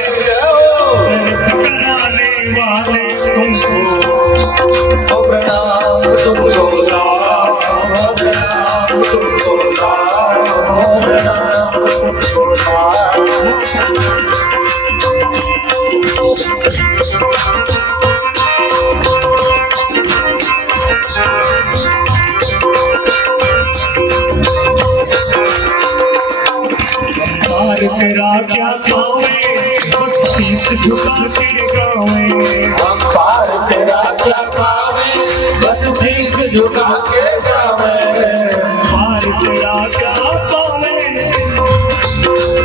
रस कराने वाले, तुमको प्रणाम, तुमको लाखों प्रणाम, तुमको लाखों प्रणाम, तुमको लाखों प्रणाम। तेरा क्या पावे, बस शीश झुका के गावे। हम पार तेरा क्या पावे, बस शीश झुका के गावे। पार तेरा क्या पावे,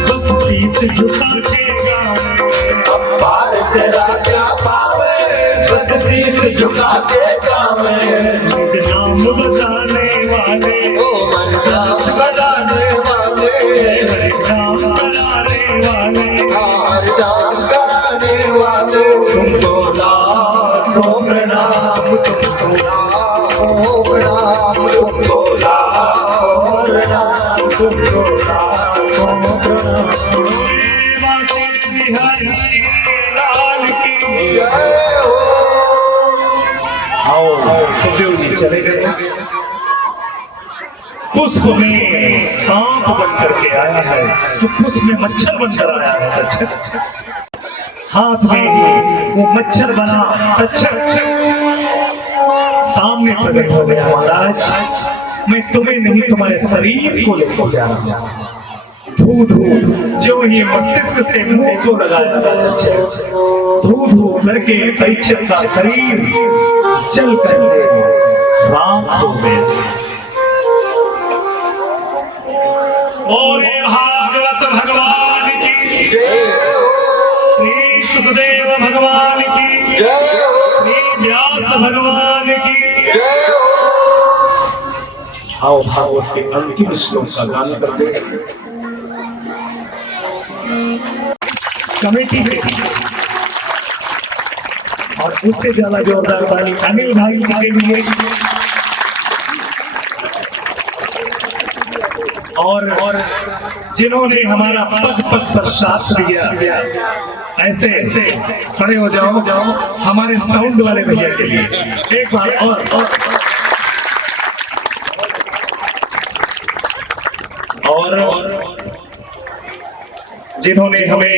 बस शीश झुका के गावे। हम पार तेरा क्या पावे, बस शीश झुका के गावे। निज नाम बताने वाले, ओ मन नाम बताने वाले, हरि नाम कराने वाले, हरि नाम कराने वाले। तुमको लाखों प्रणाम, तुमको लाखों प्रणाम, तुमको लाखों प्रणाम, तुमको लाखों प्रणाम। बिहारी लाल की जय हो। आओ सुखदेव जी चले गए। पुष्प में सांप बन करके आया है, सुपुष्प में मच्छर बनकर आया है। अच्छा हाथ में ही वो मच्छर बना सामने प्रकट हो गया। महाराज मैं तुम्हें नहीं तुम्हारे शरीर को लेकर जा रहा हूं। धू धू जो ही मस्तिष्क से मुंह को लगाया, धू धू करके परीक्षक का शरीर चल कर राम हो गया। और भागवत भगवान की जय, श्री सुखदेव भगवान की जय, श्री व्यास भगवान की जय। आओ भागवत के अंतिम श्लोक का गान करते हैं। कमेटी में और उससे ज्यादा जोरदार ताली अनिल भाई के लिए और जिन्होंने हमारा पग पग पर साथ दिया। ऐसे खड़े हो जाओ हमारे साउंड वाले भैया के लिए एक बार और जिन्होंने हमें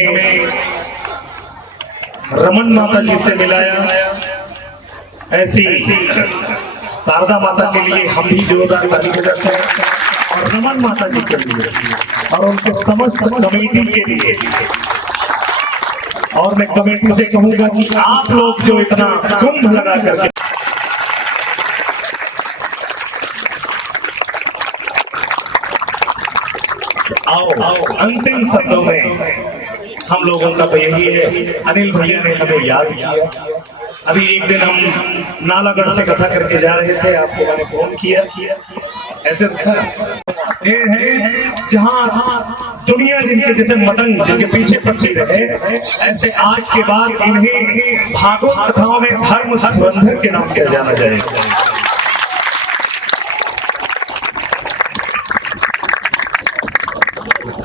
रमन माता जी से मिलाया, ऐसी शारदा माता के लिए हम भी जोरदार ताली बजाते हैं और रमन माता जी के लिए और उनके समस्त कमेटी के लिए। और मैं कमेटी से कहूंगा कि आप लोग जो इतना कुंभ लगा करके आओ अंतिम शब्दों में हम लोगों का तो यही है। अनिल भैया ने हमें याद किया। अभी एक दिन हम नालागढ़ से कथा करके जा रहे थे, आपको मैंने फोन किया, ऐसे है जहाँ दुनिया जिनके जैसे मतंग जिनके पीछे पड़ती रहे, ऐसे आज के बाद इन्हें भागवत कथाओं में धर्म धुरंधर के नाम से जाना जाएगा।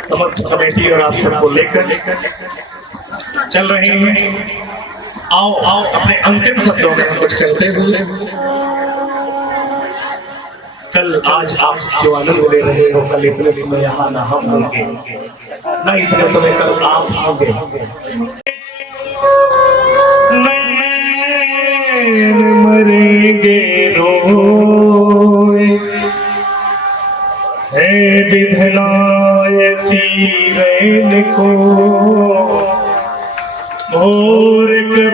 समस्त कमेटी और आप सबको लेकर चल रहे हैं। आओ अपने अंतिम शब्दों में हम कुछ कहते हुए, कल आज आप जो आनंद ले रहे हो, कल इतने समय यहाँ ना हम होंगे, ना इतने समय कल आप होंगे। मरेंगे रोए है विधना ऐसी रैन को, और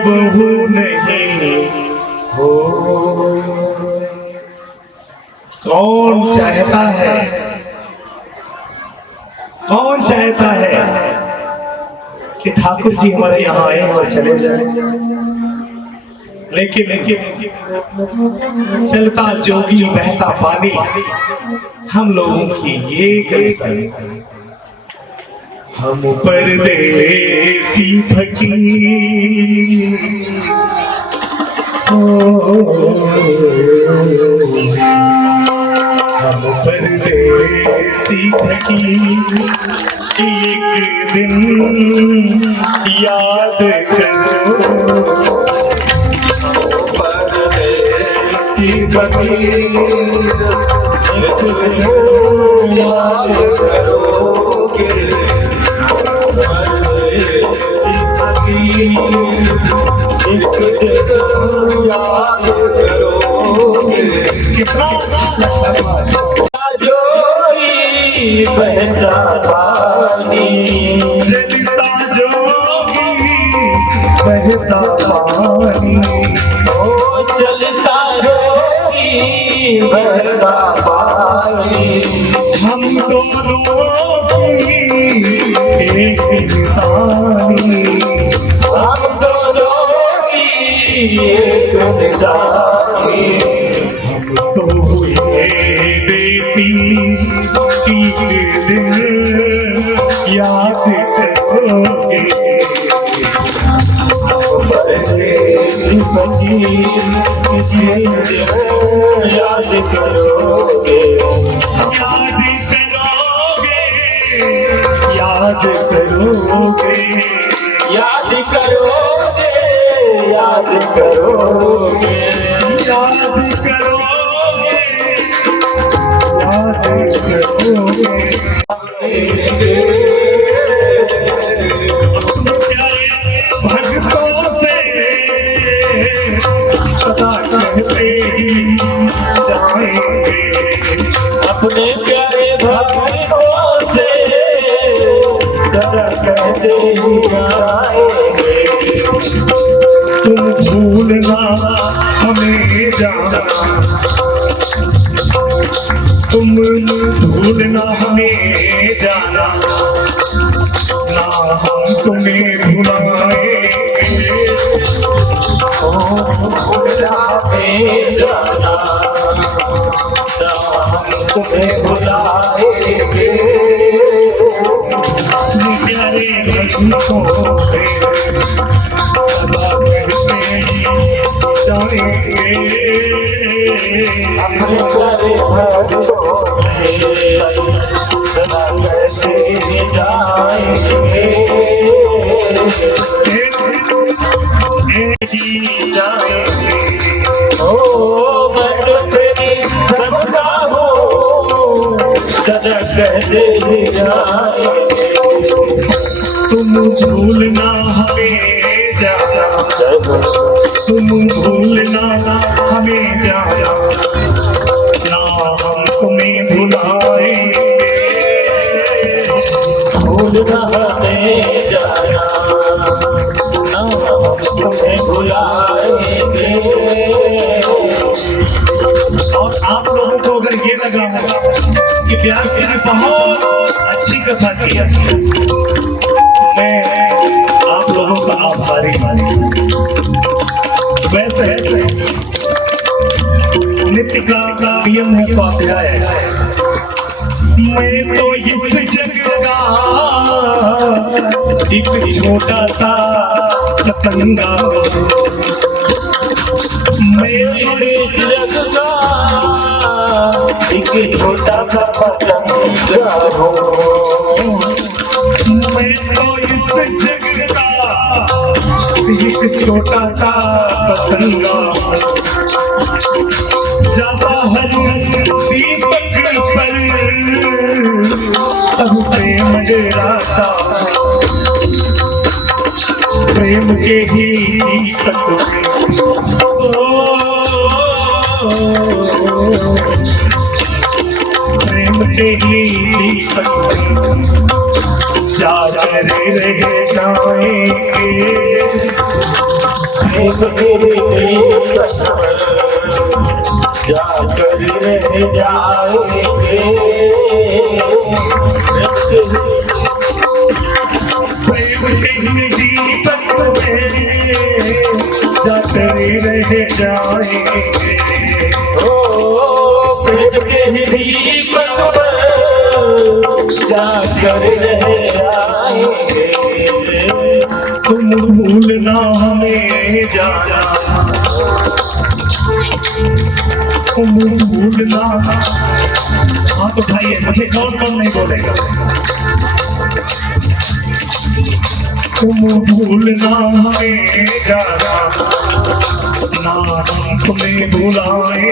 बहू नहीं हो। कौन चाहता है कि ठाकुर जी हमारे यहाँ आए और चले जाए, लेकिन चलता जोगी बहता पानी हम लोगों की ये कैसी। हम परदेसी फकीर, हम परदेसी फकीर, एक दिन याद करो परदेसी फकीर, याद करोगे कितना जोगी बहता पानी, चलता जोगी बहता पानी, ओ चलता जोगी बहता पानी, हम दोनों की एक निशानी, हम दोनों की एक निशानी। हम तो हुए बेटी एक दिन याद करोगे, याद करोगे, याद करोगे, याद करोगे, याद करोगे, याद करोगे, याद भक्तों से सदा कहते ही जाएंगे, अपने प्यारे भक्तों से सदा कहते ही आएंगे। तुम भूलना हमें जाना, तुम भूलना हमें जाना, ना हम तुम्हें भुलाएंगे। भूलना हमें जाना, ना हम तुम्हें भुलाएंगे। प्यारे भक्तों से सदा कहते ही जाएंगे, अपने प्यारे भक्तों से सदा कहते ही जाएंगे। ओ मैं तेरी सबका हूँ, सदा कहते ही जाएंगे। तुम भूलना हमें जाना, तुम भूलना हमें जाना, ना हम तुम्हें भुलाएंगे। भूलना हमें जाना, ना हम तुम्हें भुलाएंगे। और आप लोगों को अगर ये लगा कि व्यास जी ने बहुत अच्छी कथा की है, मैं आप लोगों का आभारी हूं। वैसे नित्य का नियम है स्वाध्याय, मैं तो इस जग का एक छोटा सा पतंगा, मेरे जग का एक छोटा सा पतंगा हो। मैं तो इस जग का एक छोटा सा पतंगा, जाता हूँ दीपक पर सबसे मजराता, प्रेम के ही दीपक प्रेम के ही दीपक जा चले रह जाएंगे। जाकर रह जाएंगे। प्रेम के ही दीपक जा चले रह जाएंगे। ओ प्रेम के दीपक पर जाकर रह जाएंगे। तुम भूलना हमें जाना, तुम भूलना। हाँ तो भाई मुझे कौन कौन नहीं बोलेगा। तुम भूलना हमें जाना, ना हम तुम्हें भुलाए।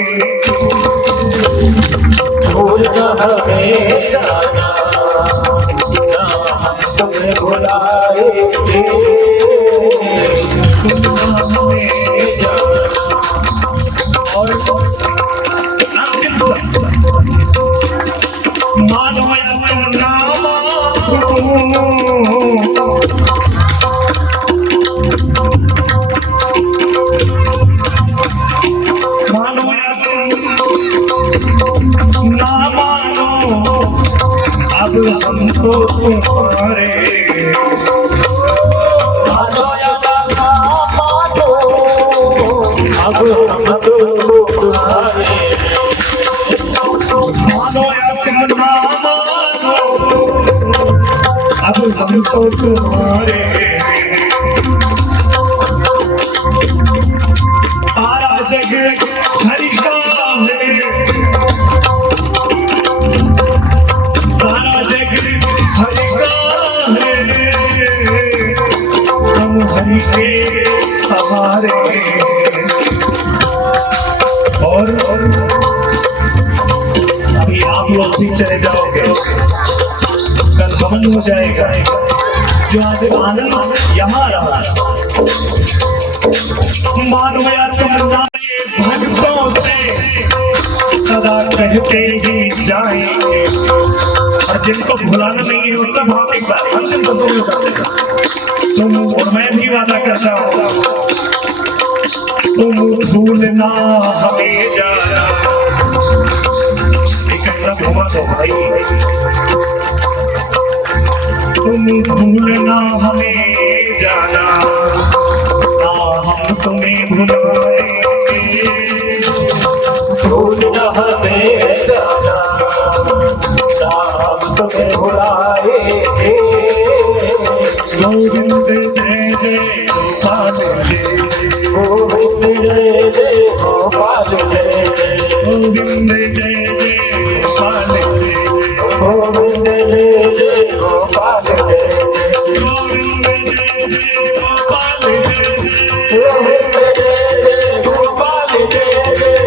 भूलना हमें जाना, ना हम तुम्हें भुलाएंगे। भूलना हमें जाना। और मानो नाम ना मानो, अब हम तो तुम्हारे। मानो या ना मानो, अब हम तो तुम्हारे। मानो या ना मानो, अब हम तो तुम्हारे। सारा जग हरि का है, सारा जग हरि का है, हम हरि के सहारे। और अभी आप चले जाओगे कल गमन हो जाएगा। जो आज आनंद यहाँ रहा मानो या तमन्ना भक्तों से सदा कहते ही जाएंगे, और जिनको भुलाना नहीं है उसका भाव एक बार अंतिम तो तुम और मैं भी वादा करता हूँ, तुम भूलना हमें जाना। एक घुमा दो भाई, तुम भूलना हमें जाना, ना हम तुम्हें भुलाएंगे। भूलना हमें जाना, ना हम तुम्हें भुलाएंगे। गोविंद जय जय गोपाल जय, गोविंद जय जय गोपाल जय, गोविंद जय जय गोपाल जय, गोविंद जय जय गोपाल जय, गोविंद जय जय गोपाल जय, गोविंद जय जय गोपाल जय जय।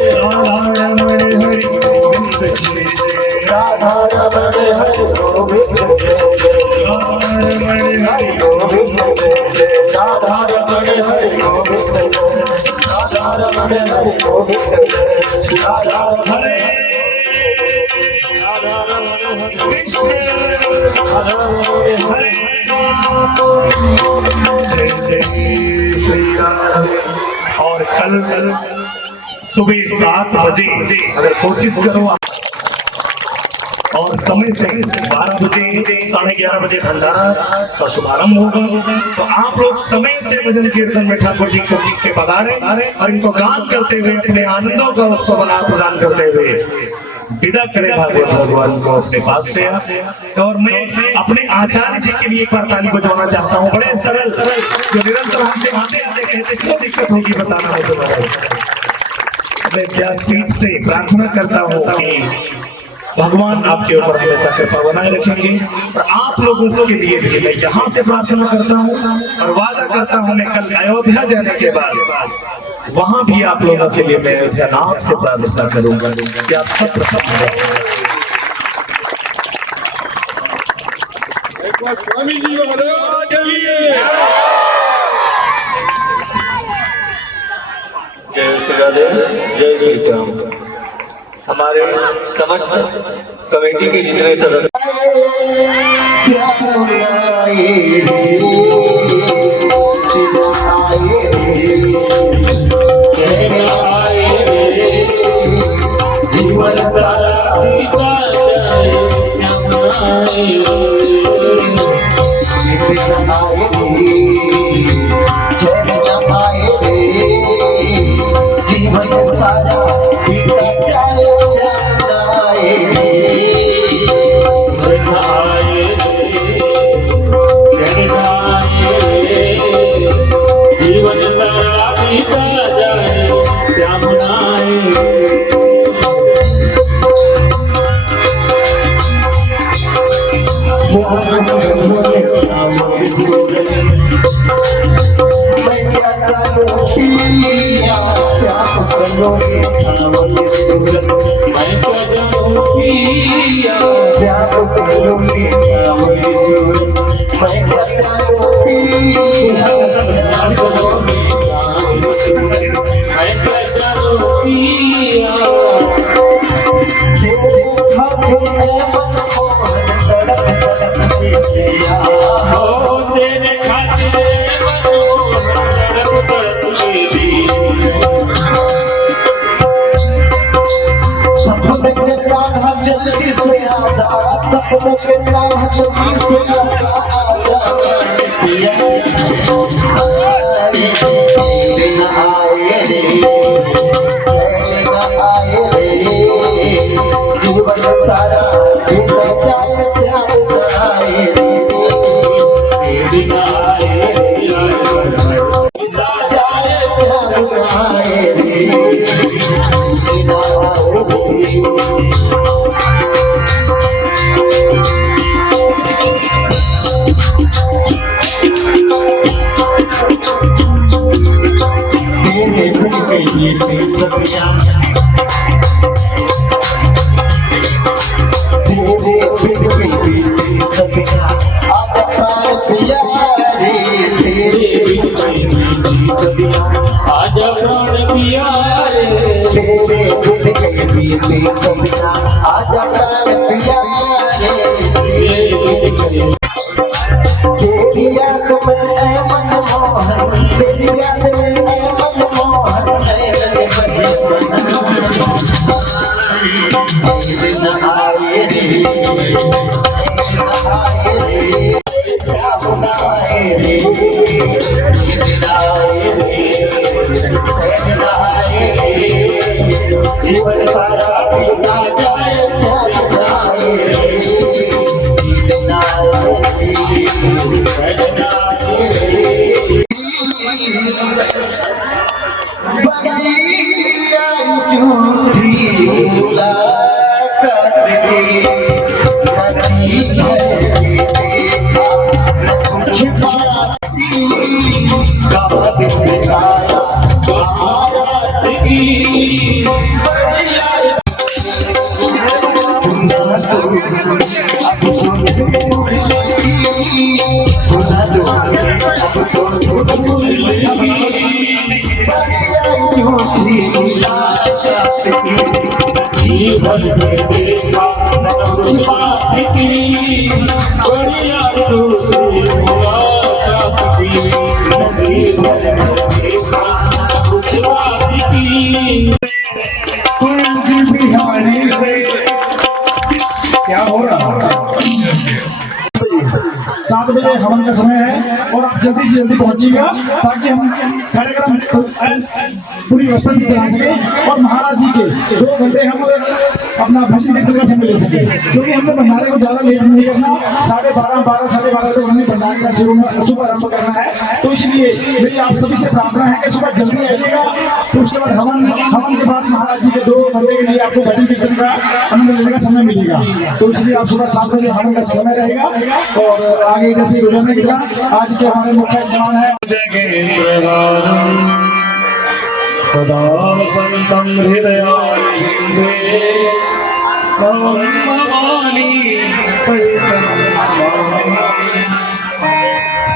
राधा रमण हरि गोविंद जय जय, राधा रमण हरि गोविंद जय जय, राधा रमण हरि गोविंद जय जय, राधा रमण हरि गोविंद जय, राधा रमण हरि गोविंद जय, राधा हरे कृष्ण हरे जय जय श्री राम। और कल सुबह 7 बजे अगर कोशिश करो और समय से 12 बजे 11:30 बजे भंडारा का शुभारंभ होगा, तो आप लोग समय से भजन कीर्तन में ठाकुर जी को के पधारे और इनको गान करते हुए अपने आनंदों का उत्सव बना प्रदान करते हुए विदा करे भागवत भगवान को अपने पास से। और मैं अपने आचार्य जी के लिए एक बार ताली बजवाना चाहता हूँ, बड़े सरल जो निरंतर हमसे आते आते कहते क्यों दिक्कत होगी बताना है तो मैं व्यासपीठ से प्रार्थना करता हूँ कि भगवान आपके ऊपर हमेशा कृपा बनाए रखेंगे, और आप लोगों के लिए भी मैं यहाँ से प्रार्थना करता हूँ और वादा करता हूँ मैं कल अयोध्या जाने के बाद वहां भी आप लोगों के लिए मैं अयोध्यानाथ से प्रार्थना करूंगा कि आप सब प्रसन्न रहें। स्वामी जी महाराज के लिए जय श्री राधे, जय श्री श्याम। हमारे समस्त कमेटी के जितने सदस्य जीवन सारा आजा प्राण पिया तेरी याद में है मनमोहन तेरी याद में है मनमोहन दिन आए जीवन सारा बीता जाए जीवन में देखा बात की बढ़िया क्या हो रहा है? 7 बजे हवन का समय है और आप जल्दी से जल्दी पहुंचिएगा ताकि हम कार्यक्रम पूरी व्यवस्था की जा सके और महाराज जी के 2 घंटे हम अपना भजन कीर्तन का समय ले सके, क्योंकि हमने भंडारे को ज्यादा लेट नहीं करना। 12:30 साढ़े 12 तक हमने भंडारे का शुभ आरंभ करना है। तो इसलिए मेरी आप सभी से प्रार्थना है कि सुबह जल्दी आइएगा। तो उसके बाद हवन के बाद महाराज जी के 2 घंटे के लिए आपको भजन कीर्तन का आनंद लेने का समय मिलेगा। तो इसलिए आप सुबह 7 बजे हवन का समय रहेगा। और आगे जैसे गुजरने की तरह आज के हमारे मुख्य मेहमान है सदा संतं हृदयारविन्दे भवानी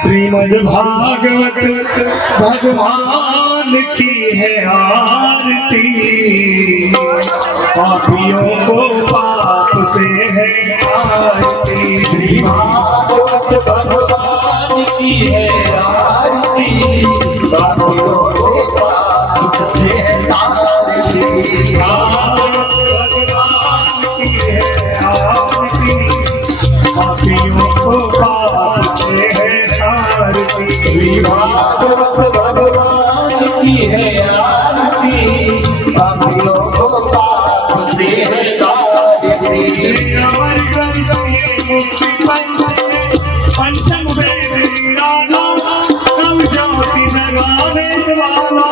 श्रीमद्भागवत भगवान की है आरती, पापियों को पाप से है आरती। श्रीमद्भागवत भगवान की है आरती, पापियों को पाप से है आरती। पापियों को पाप से है आरती। श्रीमद्भागवत भगवान की है आरती, पापियों को पाप से है आरती। अमर ग्रंथ ये मुक्ति पंचम वेद निराला, तब ज्योति जगावे वाला।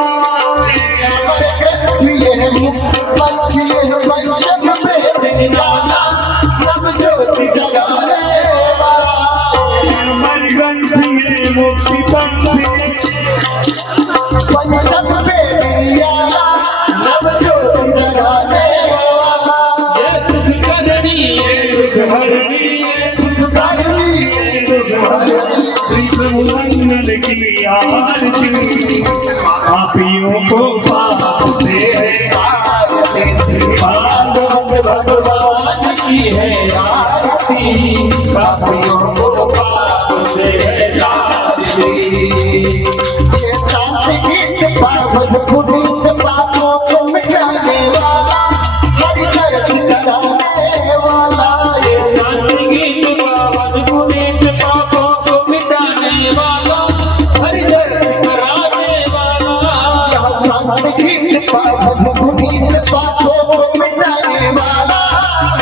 अमर ग्रंथ ये मुक्ति पंचम मंगल की आरती, पापियों को पाप से है आरती। श्रीमद्भागवत भगवान की है आरती, पापियों को पाप से है आरती। ये संगीत पावन पुनीत पापों को मिटाने वाला, हर तरफ कराने वाला। ये संगीत पावन पुनीत पापों को मिटाने वाला, हर तरफ कराने वाला। यह संगीत पावन पुनीत पापों को मिटाने वाला,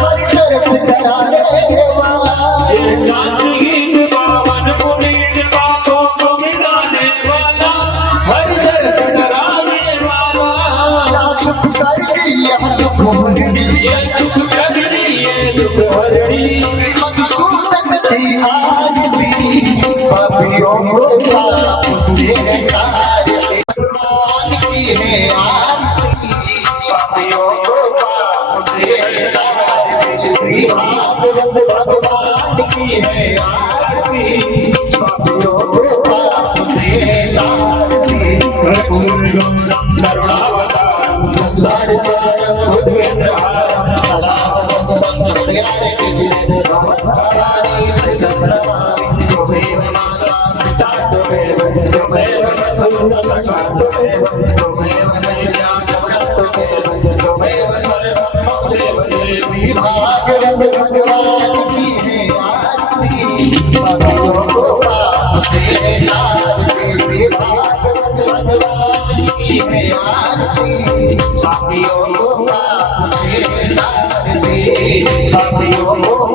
हर तरफ कराने वाला। ये संगीत पावन पुनीत पापों को मिटाने वाला, हर तरफ कराने वाला। सुख कर दिया दुख हरणी, ये सुख कर दिए दुख हरणी, मधुसूदन की आरती, पापियों को पाप से है आरती। भगवान की है आरती, पापियों को पाप से है आरती। श्रीमद्भागवत भगवान की है आरती, पापियों को पाप से है आरती। करुणावतारम संसार सारम साथियों